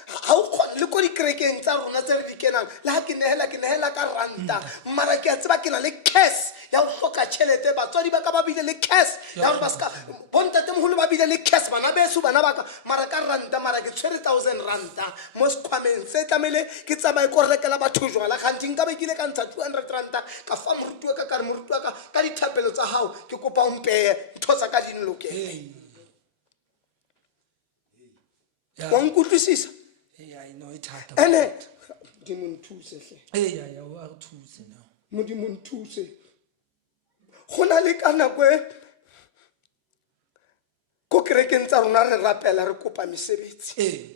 Ha o kgone le ko dikerekeng tsa rona tse re di kenang le ha ke nehela ka ranta mara ke a tseba ke na le curse ya ho hloka tšhelete batswadi ba ka ba bile le curse ya hore ba ska bontatemoholo ba bile le curse bana beso bana ba ka mara ka ranta mara ke tshwere 1000 ranta mo sekhwameng se tlamehile ke tsamaye ko rekela batho jwala kganti nka be ke ile ka ntsha 200 ranta ka fa moruti wa ka re moruti wa ka dithapelo tsa hao ke kopa o mpeye ntho tsa ka di nlokele. Wa nkutlwisisa? Ene Modimo nthuse hle. Modimo nthuse. Go na le ka nako e ko kerekeng tsa rona re rapela re kopa mesebetsi.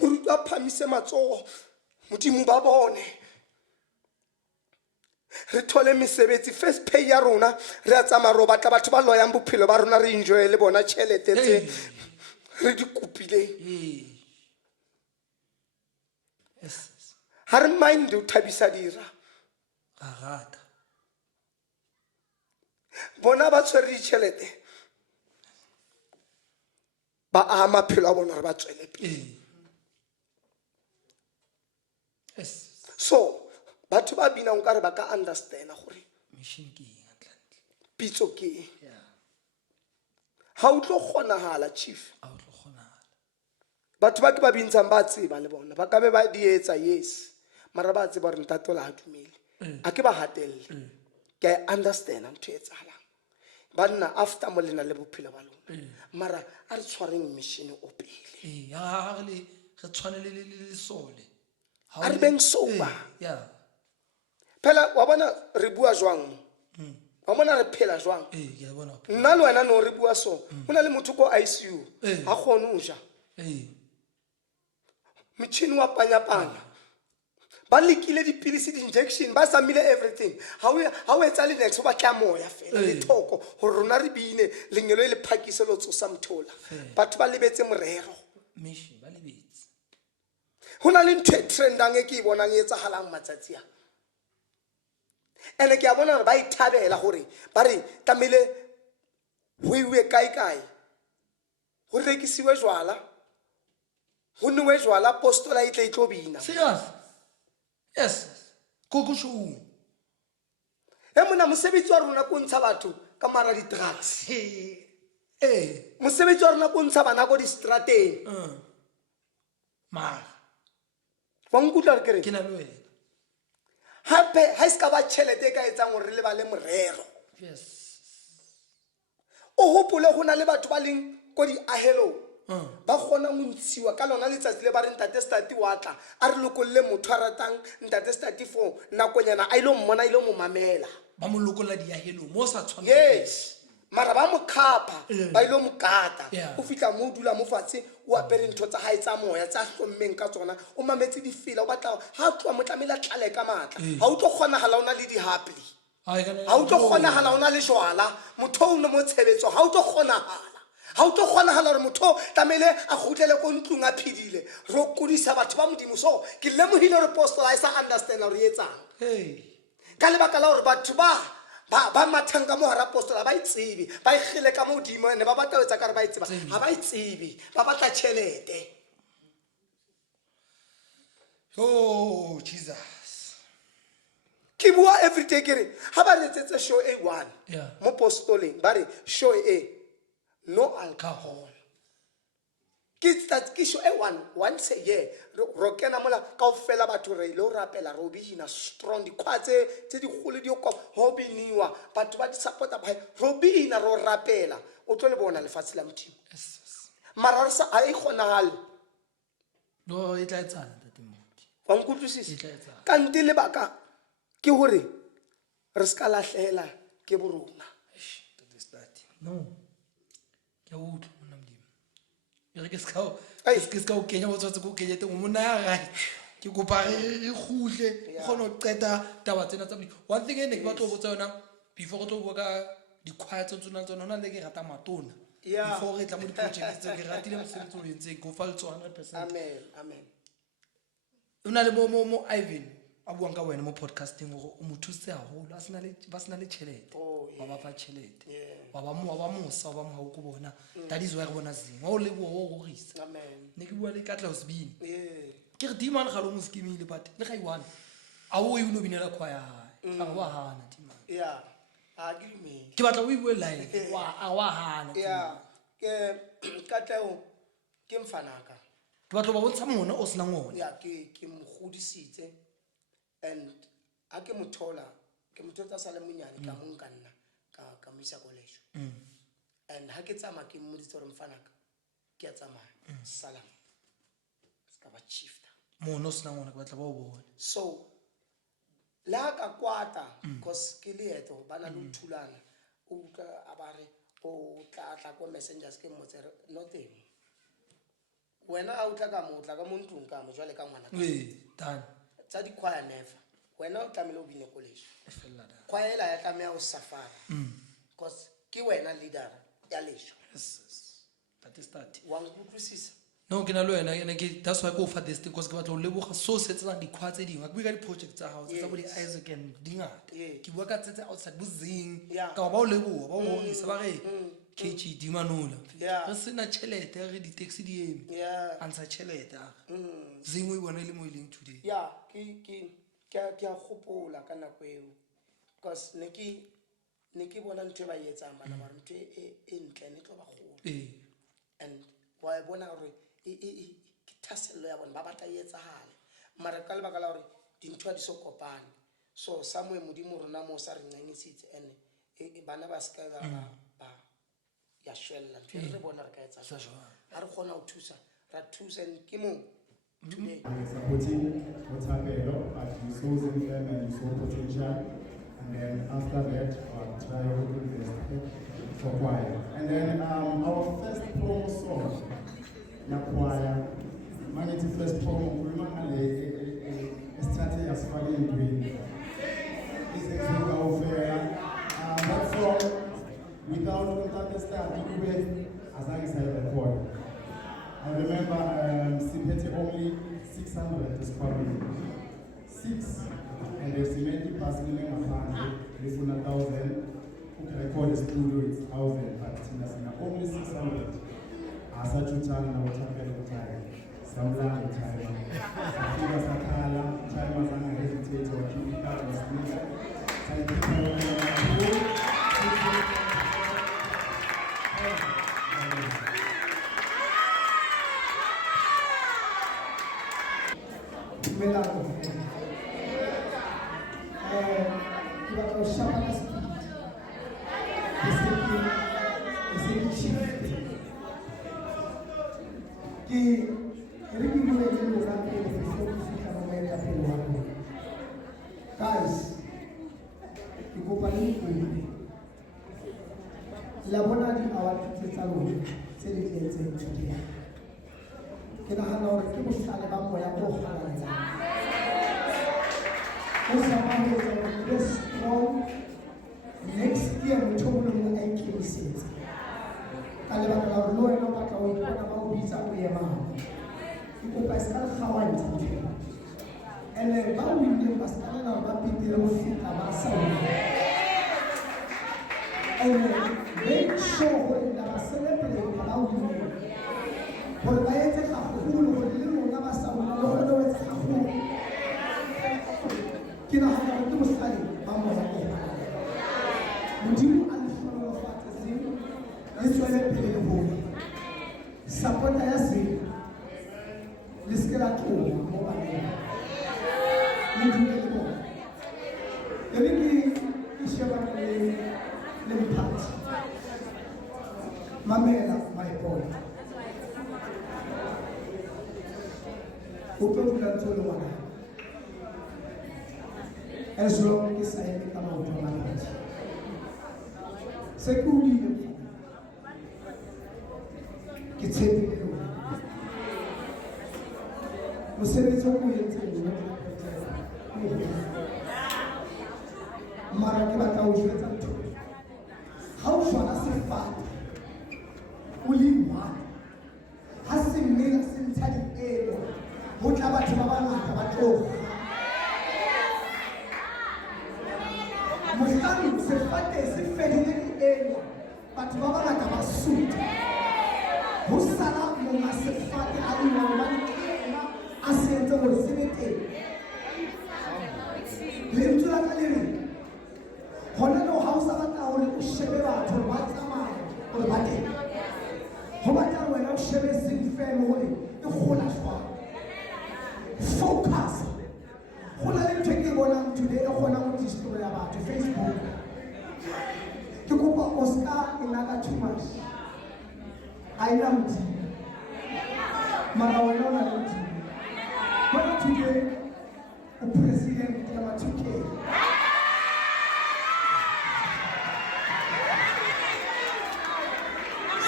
Moruti a phamise matsogo Modimo ba bone re thole mesebetsi first pay ya rona re a tsamaya ro batla batho ba loyang bophelo ba rona re enjoy le bona tšhelete tse re di kopileng. Ha re mind o thabisa dira bona ba tshwere ditšhelete ba ama maphelo a bona re ba tswele pele. So batho ba binang ka re ba ka understand gore pitso ke ha o tlo kgonagala chief. Batho ba ke ba bintshang ba tseba le bona ba ka be ba di etsa yes mara ba tseba gore ntate la dumele a ke ba hatelle ke understand ntho e tsahalang banna after mo lena le bophelo ba lona mara a re tshwareng mission o pele re tshwanele le sole a re beng sober. Phela wa bona re bua jwang wa bona re phela jwang nna le wena no re bua so hona le motho ko ICU ha kgone o ja mitšhini wa panya ba lekile dipilisi di-injection ba samile everything ha o etsa le next o batla moya fela le thoko gore rona re bine lenyelo e le phakise lo tsosa mthola batho ba lebetse morero ho na le ntho e trendang e ke e bonang e etsagalang matsatsi a ene ke a bona gore ba ithabela gore ba re tlamehile ho iwe kae ho rekisiwe jwala ho nwe jwala apostola e tlo bina. Yes, kukushu. Mona mosebetsi wa rona ko ntsha batho ka mara di drugs. Mosebetsi wa rona ko ntsha bana ko di strateng. Ma. Wa nkutla re kere. Ke na le wena. Hape ha iska ba tšhelete ka etsang gore le ba le morero. Yes. O hopole go na le batho ba leng ko di ahelo ba kgona go ntshiwa ka lona letsatsi le ba re ntate Stati wa tla a re lokolle motho a ratang ntate Stati for nakonyana a ile mmona a ile mo mamela ba mo lokolla diahelong mo sa tshwana yes mara ba mo khapa ba ile mo kata Yeah. o fitla mo dula mo fatshe o apere ntho tsa hae tsa moya tsa hlommeng ka tsona o mametse difela o batla ha tloa mo tlamela tlale ka matla ha o tlo kgona hala ona le dihappy ha o tlo kgona hala ona le jwala motho o ne mo tshebetso ha o tlo kgona hala ha o tlo kgona hala re motho tamele a khutlele ko ntlung a phidile ro kudisa batho ba modimo so ke lemohile re apostle a sa understand re etsang hey ka lebaka la hore batho ba mathang ka mo hara apostola ba itsebe ba igile ka modimo ne ba batla etsa ka re ba itseba ha ba itsebe ba batla tšhelete oh Jesus ke bua everyday ke re ha ba letsetse show A1 Yeah. mo apostoleng ba re show A no alcohol ke show A1 once a year ro kena mola kaofela batho re ile o rapela ro bina strong dikhwatse tse di gole di go hobiniwa batho ba di supporta ba ro bina ro rapela o tlo le bona lefatshe la mthimo yes mara re sa a e kgonagale no e tla etsana ntate Moki wa nkutlwisisa e tla etsana ka nte lebaka ke hore re ska lahlehela ke borona ntate Stati no ke a utlwa monna modimo e re ke ska o kenya o tswatse ko kenyete o monna ya right ke kopa re khutle o kgone ho qeta taba tsena tsa one thing ene ke batlo go botsa yona before go tlo bua ka dikhwaya tse tsona tsona ona le ke rata matona Yeah. before re tla mo di-project tse ke ratile mosebetsi o entseng go fa le 100%. amen o na le mo Ivan a buang ka wena mo podcasting gore o mo thusitse haholo ba sena le tšhelete Oh, wa ba fa tšhelete Yeah. wa ba mosa wa ba mo go bona that is why re bona zeng wa o leboa o rorisa amen ne ke bua le Katla Osbini yeah ke re dimane ga lo mo skimile but le ga iwana a o e no binela khwaya hae ga wa hana dimane yeah a ke dumele ke batla o e bue live wa hana yeah ke katleo ke mfanaka ke batla ba bontsha mona o sena ngone ya ke mogodisitse and a ke mothola ke motho sa le monyane ka mo nka nna ka mo isa college and ha ke tsama ke mmoditse gore mfanaka ke a tsamaya salam ska ba chiefta mona o sena ngone ke batla ba o bone so la ka kwata cause ke leeto ba na le thulana o utlwa a ba re o tla ko messengers ke motsere no teng wena a utla ka mo tla ka mo ntlong ka mo jwale ka ngwana ka done tsa di choir never wena o tlamele o bine college e fella da choir ela ya tlamea o safara cause ke wena leader ya lesho yes that is that wa nkutlwisisa no ke na le wena ene ke that's why go fa this thing because ke batla o leboga so se tsang dikhwa tse dingwe ke bua ka di-project tsa gago tsa bo di-Isaac and dingata Yeah. ke bua ka tse outside bozeng Yeah. ka ba o leboga ba o rorisa ba re KG dimanola Yeah. re sena tšhelete re di-taxi di eme yeah a ntsha tšhelete a zeng o e bona e le mo e leng today ya ke a gopola ka nako eo because ne ke bona ntho e ba e etsang bana ba re ntho e ntle ne tlo ba golo ee and wa e bona gore ke thasello ya bona ba batla e etsagale mara ka lebaka la gore dintho di so kopane so somewhere modimo rona mo sa re ncenisitse and bana ba ska ba ya shwella ntho e re bona re ka etsa ha re kgona ho thusa ra thusa and ke mo today Supporting Otabelo at resourcing them and resource potential. And then after that, try to invest for choir. And then our first promo song, La Choir, Manity first promo, remember a strategy as far in doing. It's a that song, without understanding, as I said before. I remember Simpeti only 600 is coming. 6 and the cement passing in a hand, this 1,000. Who can record the studio is 1,000, but only 600. Asa Chutan na Utapelo time. Samla ni time. Safiga Sakala, time Zanga hesitate or Kipika and la bona di-award tse tsa lona tse le tletseng today. Ke nagana gore ke bohlale ba moya bo kgalatsang. O sa ba ho etsa gore be strong next year motho o mongwe a ikemisetse. Ka lebaka la gore le wena o batla ho ipona ba o bitsa o ema. Ke kopa e ska le kgawantsa ntho. And ba o ileng ba ska nna ba pitire ho feta ba sa and make sure gore la celebrate ba o ileng. Gore ba etse gagolo gore le rona ba sa bona le gore o etsa gagolo. Ke nagana gore ke bohlale ba moya o Modimo a le hlonolofatse seo le tswele pele le bona. Support ya seo le se la tloha mo baneng. Le dule le bona. E le ke shebana le mphathi. Mamela my boy. O tlo dula ntse o le ngwana. As long as I make a maoto a maphathi. Se ke o dile ke tshepile le wena. Mosebetsi o ko etseng mara ke batla ho jwetsa ntho. Ha o jwala sefate o le one ha se mmela se ntsha dielo ho tla batho ba bangata ba tloga. Mohlang sefate se fedile dielo batho ba bangata ba suta. Ho sala monga sefate a le one a se entse gore se be teng. Lentswe la ka le reng gona no ha o sa batla gore o shebe batho ba tsamaya gore ba teng. Go batla wena o shebe sefemo gore e gola jwang. Focus. Go na le ntho e ke bonang today e kgona go destroya batho Facebook. Ke kopa Oscar Enaka too much. A ena Modimo. Mara wena o na le Modimo. But today, the president ya ma-2K.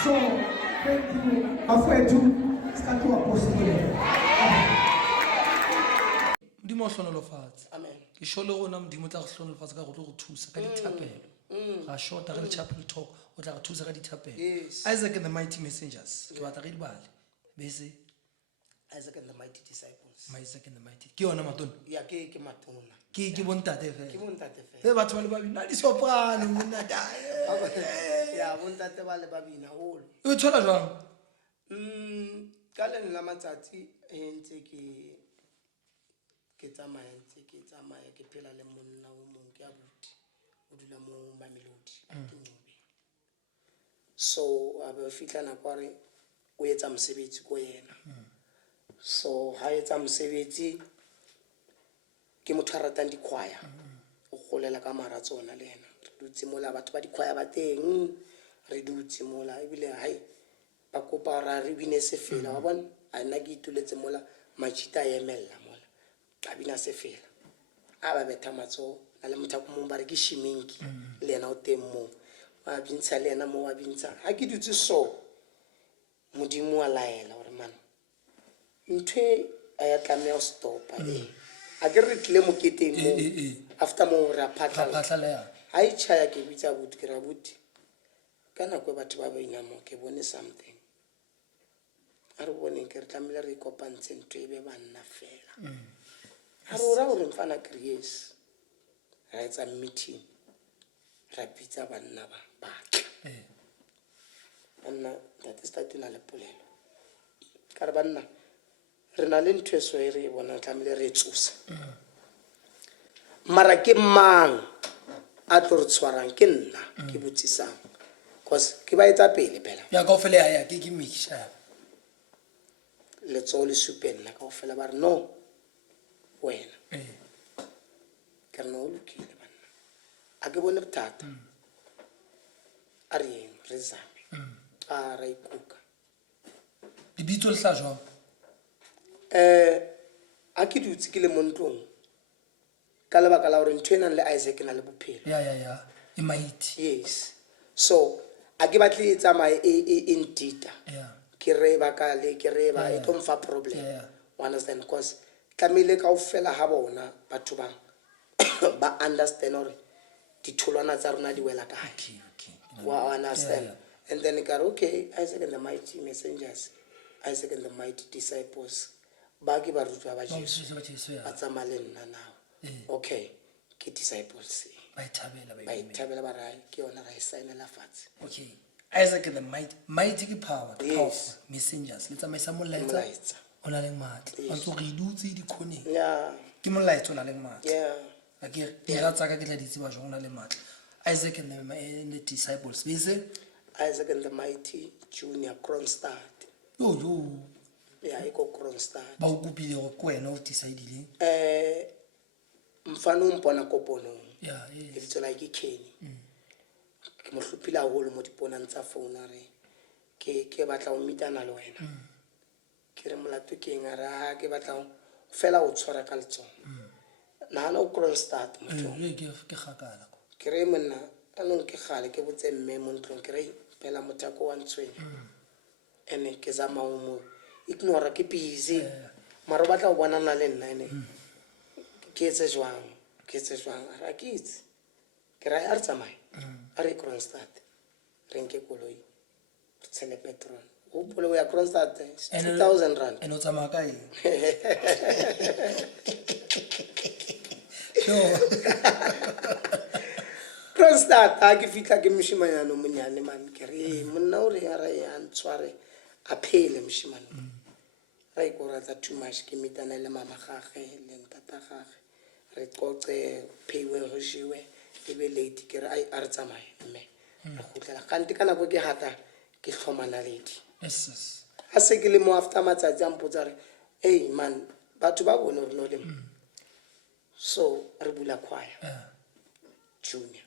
So, thank you. Afethu, ska to apostole. Modimo o hlonolofatse. Amen. Ke shole rona Modimo tla go hlonolofatsa ka go tlo go thusa ka dithapelo. Ga shota ga le chapel talk o tla go thusa ka dithapelo. Yes. Isaac and the Mighty Messengers. Ke batla re di bale. Bese Isaac and the mighty disciples. Isaac and the Mighty. Ke yona matona. Ya ke matona. Ke bontate fela. Ke bontate fela. He batho ba le babina di soprano monna da. Ya bontate ba le babina holo. O tshola jwang? Ka le nna matsatsi ntse ke tsamaya ke phela le monna o mong ke abuti o dula mo Mamelodi ke Nyobe. So a be fitla na kware o etsa mosebetsi ko yena. So ha etsa mosebetsi ke motho a ratang dikhwaya o golela ka mara tsona le yena re dutse mola batho ba dikhwaya ba teng re dutse mola ebile hai ba kopa ra re bine se fela wa bona a nna ke ituletse mola machita ya emella mola ba bina se fela a ba betha matso na le motho mo ba re ke shiminki le yena o teng mo ba bintsha le yena mo wa bintsha ha ke dutse so Modimo a laela gore man ntwe a ya tlamea o stopa a ke re tle mo keteng mo after mo ra phatla ha e chaya ke bitsa buti ke ra buti kana go batho ba ba ina mo ke bone something a re bone ke re tlamela re kopantse ntwe be banna fela a re ora gore mfana create ra etsa meeting ra bitsa banna ba batla banna that is that na le polelo ka re banna re na le ntwe so e re bona tlamele re tsusa mara ke mang a tlo re tshwarang ke nna ke botsisang cause ke ba etsa pele phela ya ka ofela ya ke mixture le tsole supella ka ofela ba re no wena ke re no lokile banna a ke bone bothata a re zame a ra ikuka lebitso le hla jwang a ke dutse ke le montlong ka lebaka la gore ntho e nang le Isaac na le bophelo ya e mighty yes so a ke batle e tsamaye e ntita Yeah. ke re ba ka le ke re ba e tlo mfa problem you understand because tlamehile kaofela ha bona batho ba ba understand hore ditholwana tsa rona di wela kae Okay. wa understand and then ka re okay Isaac and the Mighty Messengers, Isaac and the Mighty Disciples ba ke ba rutwa ba Jesu ba tsamaya le nna now okay ke disciples ba ithabela ba ra ke yona ra e saenela fatshe. Okay. Isaac and the mighty ke power, Yes. powerful messengers. Le tsamaisa molaetsa Molaetsa. o na le matla. Yes. Ba ntse re dutse dikhoneng. Yeah, Ke molaetsa o na le matla. yeah. Ga ke dira tsaka ke tla ditse ba jong o na le matla. Isaac and the disciples. Be se Isaac and the Mighty Junior Kronstadt. yo Yeah, I go Kronstadt. ba o kopile go ko wena o decidile. Mfano mpona koponong. Yeah, If it's like Kenny. Ke mo hlopile haholo mo diponang tsa phone a re ke batla o meetana le wena. Ke re molato ke eng a re ke batla o fela o tshwara ka letsogo. Nahana o Kronstadt motho. Ke gakala ko. Ke re monna anong ke gale ke botse mme mo ntlong ke re pela motako wa ntshwenya. Ene ke zama o mo ignore ke busy. Mara o batla o bonana le nna ene. Ke etse jwang ra ke itse ke ra a re tsamaye a re Kronstadt re nke koloi re tshele petrol o pole o ya Kronstadt 2000 rand Eno tsamaya ka eng? Kronstadt a ke fitla ke moshimanyana monyane man ke re monna o re a re a ntshware a phele moshimane ra ikoratsa too much ke meetana le mama gagwe le ntata gagwe re qoce peiwe go jiwe e be late ke re a re tsamaye mme re khutlela kanti kana go ke hata ke hlomana ledi Yes. a se ke le mo after matsatsi a mpotsa re hey man batho ba bone re no le so re bula choir junior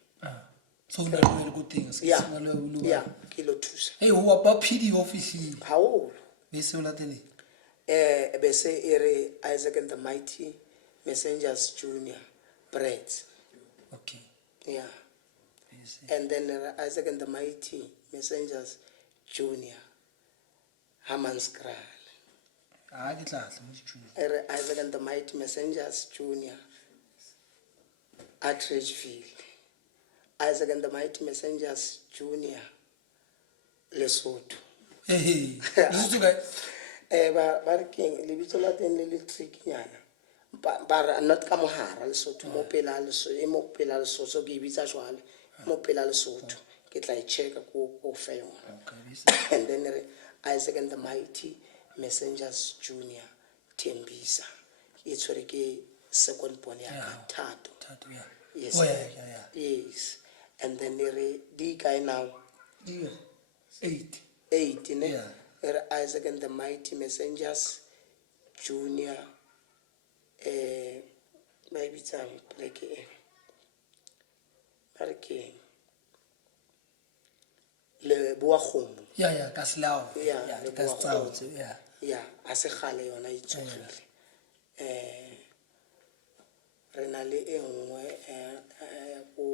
So na le go teng se yeah se le o yeah ke lo thusa Hey, ho ba PD office. haholo Be se o latele. bese ere Isaac and the Mighty Messengers Junior Bread. Okay. Yeah. Yes. And then Isaac and the Mighty Messengers Junior Hammanskraal. Ah, ke tla tla mo ditšhong. Ere Isaac and the Mighty Messengers Junior Atteridgeville. Isaac and the Mighty Messengers Junior Lesotho. Hey. Let's go. Ba re keng le bitso la teng le trickyana ba not ka mohara Lesotho mo pela Lesotho so ke bitsa jwale mo pela Lesotho ke tla e checka ko fe yona. Okay. And then Isaac and the Mighty Messengers Junior Tembisa e tshwere ke second born ya Thato. Thato ya. Yes. Oh yeah. Yes. And then di kae now Yeah. 8. 8 ne Yeah. Isaac and the Mighty Messengers Junior maybe some like Hurricane le Boakgomo Yeah, ka selao. Yeah, le ka Boakgomo. tsautse, yeah. yeah a se gale yona e tsogile re na le e nngwe go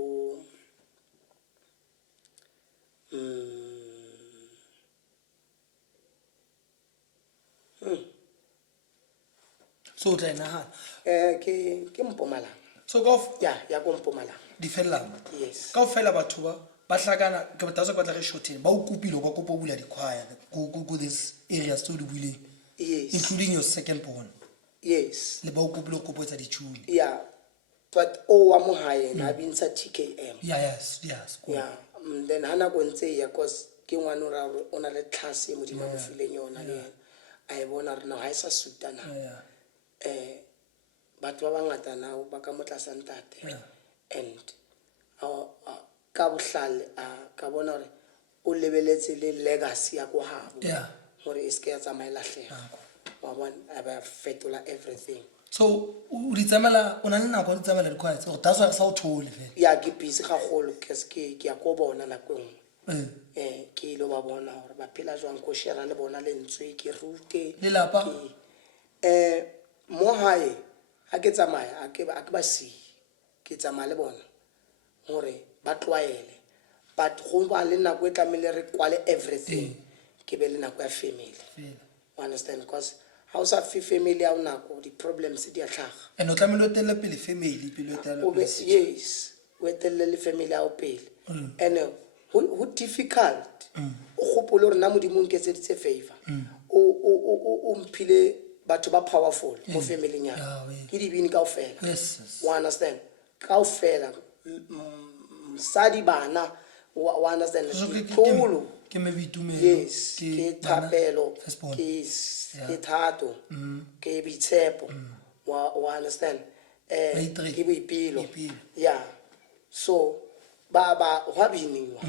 So o tla nagana. ke Mpumalanga So go ya ko Mpumalanga di fella. yes Ka fela batho ba hlakana ke batla go batla re shorteng ba o kopile ba kopa bula di choir go this area so di bule yes including your second born yes le ba o kopile go kopetsa ditšhuni. yeah but o wa mo hae na bintsha TKM Yes cool. yeah then hana go ntse ya cause ke ngwana o ra ona le class e modimo mo fileng yona le yena a e bona re na ha isa sutana Yeah. batho ba bangata nao ba ka motlasa ntate and ka bohlale ka bona hore o lebeletse le legacy ya go habo Yeah. hore e se ya tsamaela hlega wa bona a ba fetola everything So o di tsamela o na le nako di tsamela di choir o that's why sa o thole fela. ya ke busy gagolo ke ya go bona la kweng ke ile ba bona hore ba phela jwang go share le bona le ntswe ke rute Lelapa? mo hae ha ke tsamaya a ke ba si ke tsamaya le bona hore ba tloele but go ba le nako e tlamehile re kwale everything ke be le nako ya family Fela. you understand because ha o sa fi family ya nako di problems di a tlhaga And o tlamehile o telle pele family pele o tella o be pele setšhaba. yes o etelle le family ya o pele and who difficult o gopole gore nna modimo o nketseditse favor o mphile batho ba powerful mo family ya Yeah, ke dibini kaofela Yes, yes. o understand kaofela msadi bana o understand So ke- ditlolo ke me boitumelo, yes ke ke bana, thapelo firstborn. ke thato ke boitshepo wa understand Maitre. ke boipelo Boipelo. yeah so ba hwa biniwa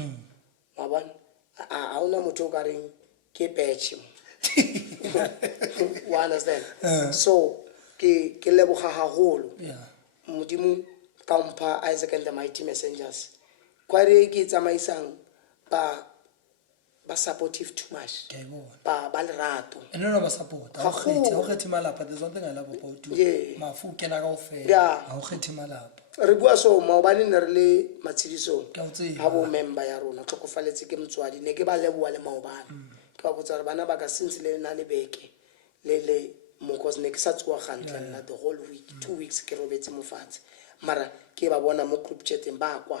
wa bona a una motho o ka reng ke patch wa understand so ke leboga haholo Yeah. modimo ka mpha Isaac and the Mighty Messengers kware ke tsamaisang ba supportive too much Ke a e bona. ba lerato And no ba support. Ha o kgethe, ha o kgethe malapa. There's one thing I love about you. Yeah. Mafu ke na kaofela. Yeah. Ha o kgethe malapa. re bua so maobane ne re le matshedisong Ke a o tseba. ha bo member ya rona tlhokofaletse ke motswadi ne ke ba leboa le maobane ke ba botsa re bana ba ka since le na le beke le mo cause ne ke sa tsoa gantle nna the whole week 2 weeks ke robetse mofatshe mara ke ba bona mo group chateng ba kwa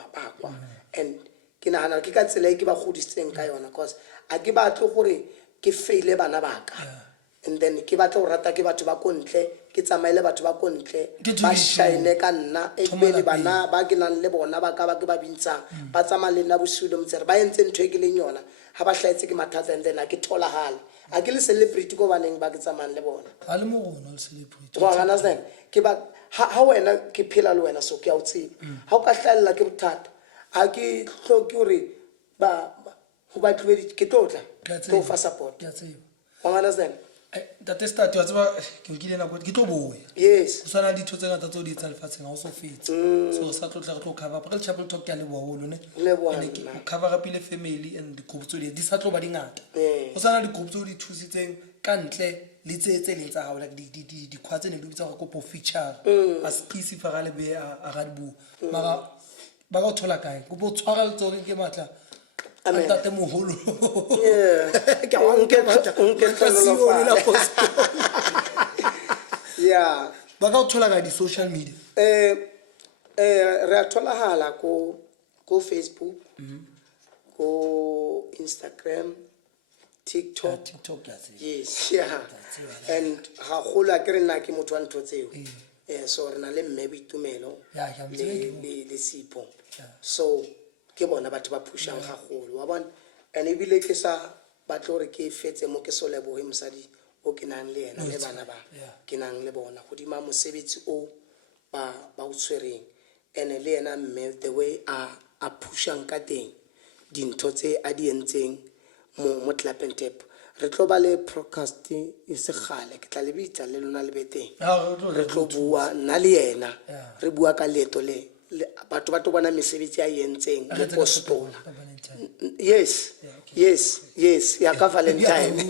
and ke nagana ke ka tsela e ke ba godisitseng ka yona cause a ke batle gore ke faile bana baka and then ke batla go rata ke batho ba kontle ke tsamaile batho ba kontle Ke ba thuso. shine ka nna e Thoma be le lapeng. bana ba ke nang le bona ba ka ba ke ba bintshang ba tsamaya le nna bosigo le motsere ba entse ntho e ke leng yona ha ba hlaetse ke mathata and then a ke tholagale a ke le celebrity ko baneng ba ke tsamayang le bona Ha le mo rona le celebrate. wa understand ke ba ha wena ke phela le wena so ke a o tseba ha o ka hlalla ke bothata a ke hloke hore ba ho ba tlwedi ke tlotla Ke a ke tseba. o fa support Ke a tseba. wa understand Tate start wa tseba ke nkile nako ke tlo boya. yes Go sana ditho tse ngata tse o di etsang lefatsheng ha o so fetse. So sa tlo tla re tlo cover up. Re le chapel talk ke a leboha holo ne. Leboha And ke nna. o cover up ile family and the group tse di sa tlo ba di ngata. Eh. Go sana di group tse o di thusitseng ka ntle le tse leng tsa hao like di khwatse ne di bitsa go kopo feature. As kisi fa ga le be a ga di bu. Mara ba go thola kae? Go bo tshwara le tsone ke matla. Amen. Tate moholo. yeah Ke a wa nke matla. Nke Ka siyo le la tlhonolofatsa. post. yeah Ba ka o thola ka di social media. re a tholagala ko Facebook ko Instagram TikTok TikTok ya tseba. yes yeah and ha gola ke re nna ke motho wa ntho tseo so re na le mme boitumelo Yeah, ke a mo tseba ke mo. le Sipho so ke bona batho ba pushang ga golo wa bona and ebile ke sa batle gore ke fetse mo ke soleboge mosadi o ke nang le yena le bana ba Yeah. ke nang le bona godima mosebetsi o ba o tshwereng and le yena mme the way a pushang ka teng dintho tse a di entseng mo Clap and Tap re tlo ba le podcast e se gale ke tla le bitsa le lona le beteng re tlo bua nna le yena Yeah. re bua ka leeto le batho ba tlo bona mesebetsi a e entseng mo postola yes ya ka Valentine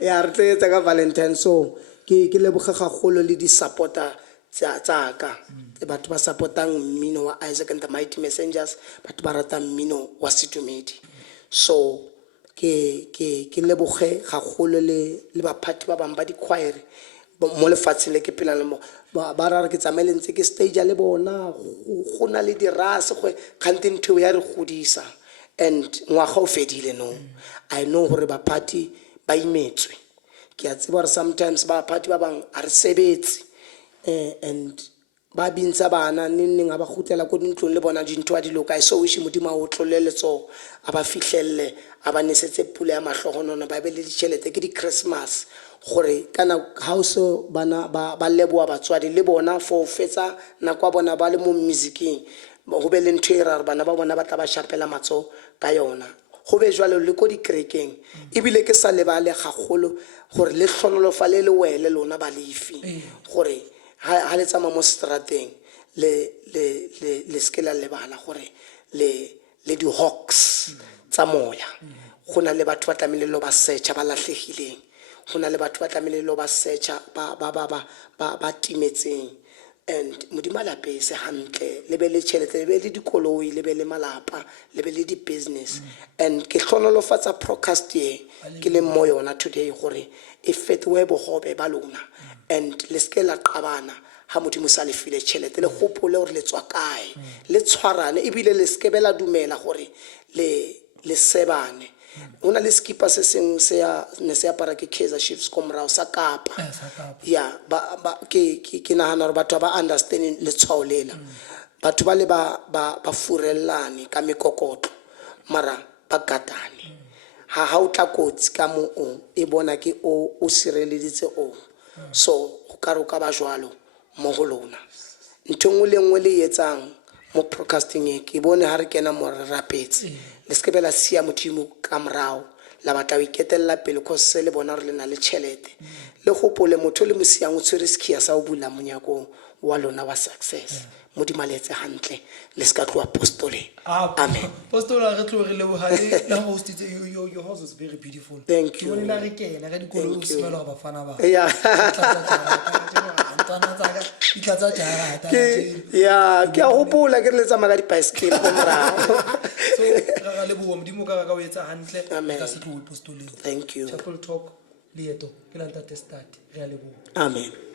ya re tsetsa ka Valentine so ke leboga gagolo le di supporter tsa ka batho ba supportang mmino wa Isaac and the Mighty Messengers batho ba ratang mmino wa Setumedi so ke leboge gagolo le baphathi ba bang ba di choir mo lefatsheng le ke phela le mo ba ra re ke tsamaile ntse ke stage le bona go na le dirase go kgante ntho ya re godisa and ngwaga o fedile no I know gore baphathi ba imetswe ke a tseba gore sometimes baphathi ba bang a re sebetse and ba bintsa bana neng a ba gutlela ko dintlong le bona dintho a di loka so wish modimo a o tloleletso a ba fihlelle a ba nesetse pula ya mahlogonono ba be le ditšhelete ke di Christmas gore kana hauso bana ba leboa batswadi le bona for fetsa nako bona ba le mo musicing go be le ntho e ra re bana ba bona ba tla ba shapela matso ka yona go be jwalo le ko di kerekeng ebile ke sa lebale gagolo gore le tlhonolofa le wele lona ba lefi gore ha le tsama mo strateng le skela le bana gore le di hawks tsa moya gona le batho ba tlamile lo ba searcha ba latlhegileng gona le batho ba tlamile lo ba searcha ba timetseng and modimo a lapese hantle le be le tšhelete le be le dikoloi le be le malapa le be le di-business and ke hlonolofatsa procast ye ke le mo yona today gore e fetoe bogobe ba lona and le seke la qabana ha modimo sa le file tšhelete le gopole gore le tswa kae le tshwarane ebile le seke be la dumela gore le sebane una le skipa se sengwe ne se apara ke Kaizer Chiefs ko morao sa Kapa ya ke nagana gore batho ba understanding le tshwaolela batho ba le ba furellane ka mekokotlo mara ba gatane ha o tla kotsi ka mo e bona ke o sireleditse so go ka roka ba jwalo mo go lona ntongwe le ngwe le etsang mo broadcasting e ke bone ha re kena mo rapetse le seke bela sia modimo ka morao la batla o iketella pele go se le bona re le na le tšhelete le gopole motho le mosiang o tshwere skia sa o bula monyako wa lona wa success modimo a letse hantle le ska tlo apostole amen Apostola re tlo re lebohale la host your house is very beautiful. Thank you. Ke bona re kena ga dikolo o smela ba bafana ba. Yeah. Ke a gopola ke le tsamaya ka di-bicycle ko morao So ra leboha modimo ka o etsa hantle Amen. ka se tlo apostoleng. Thank you. Chapel Talk leeto ke la ntate start re a leboha. Amen.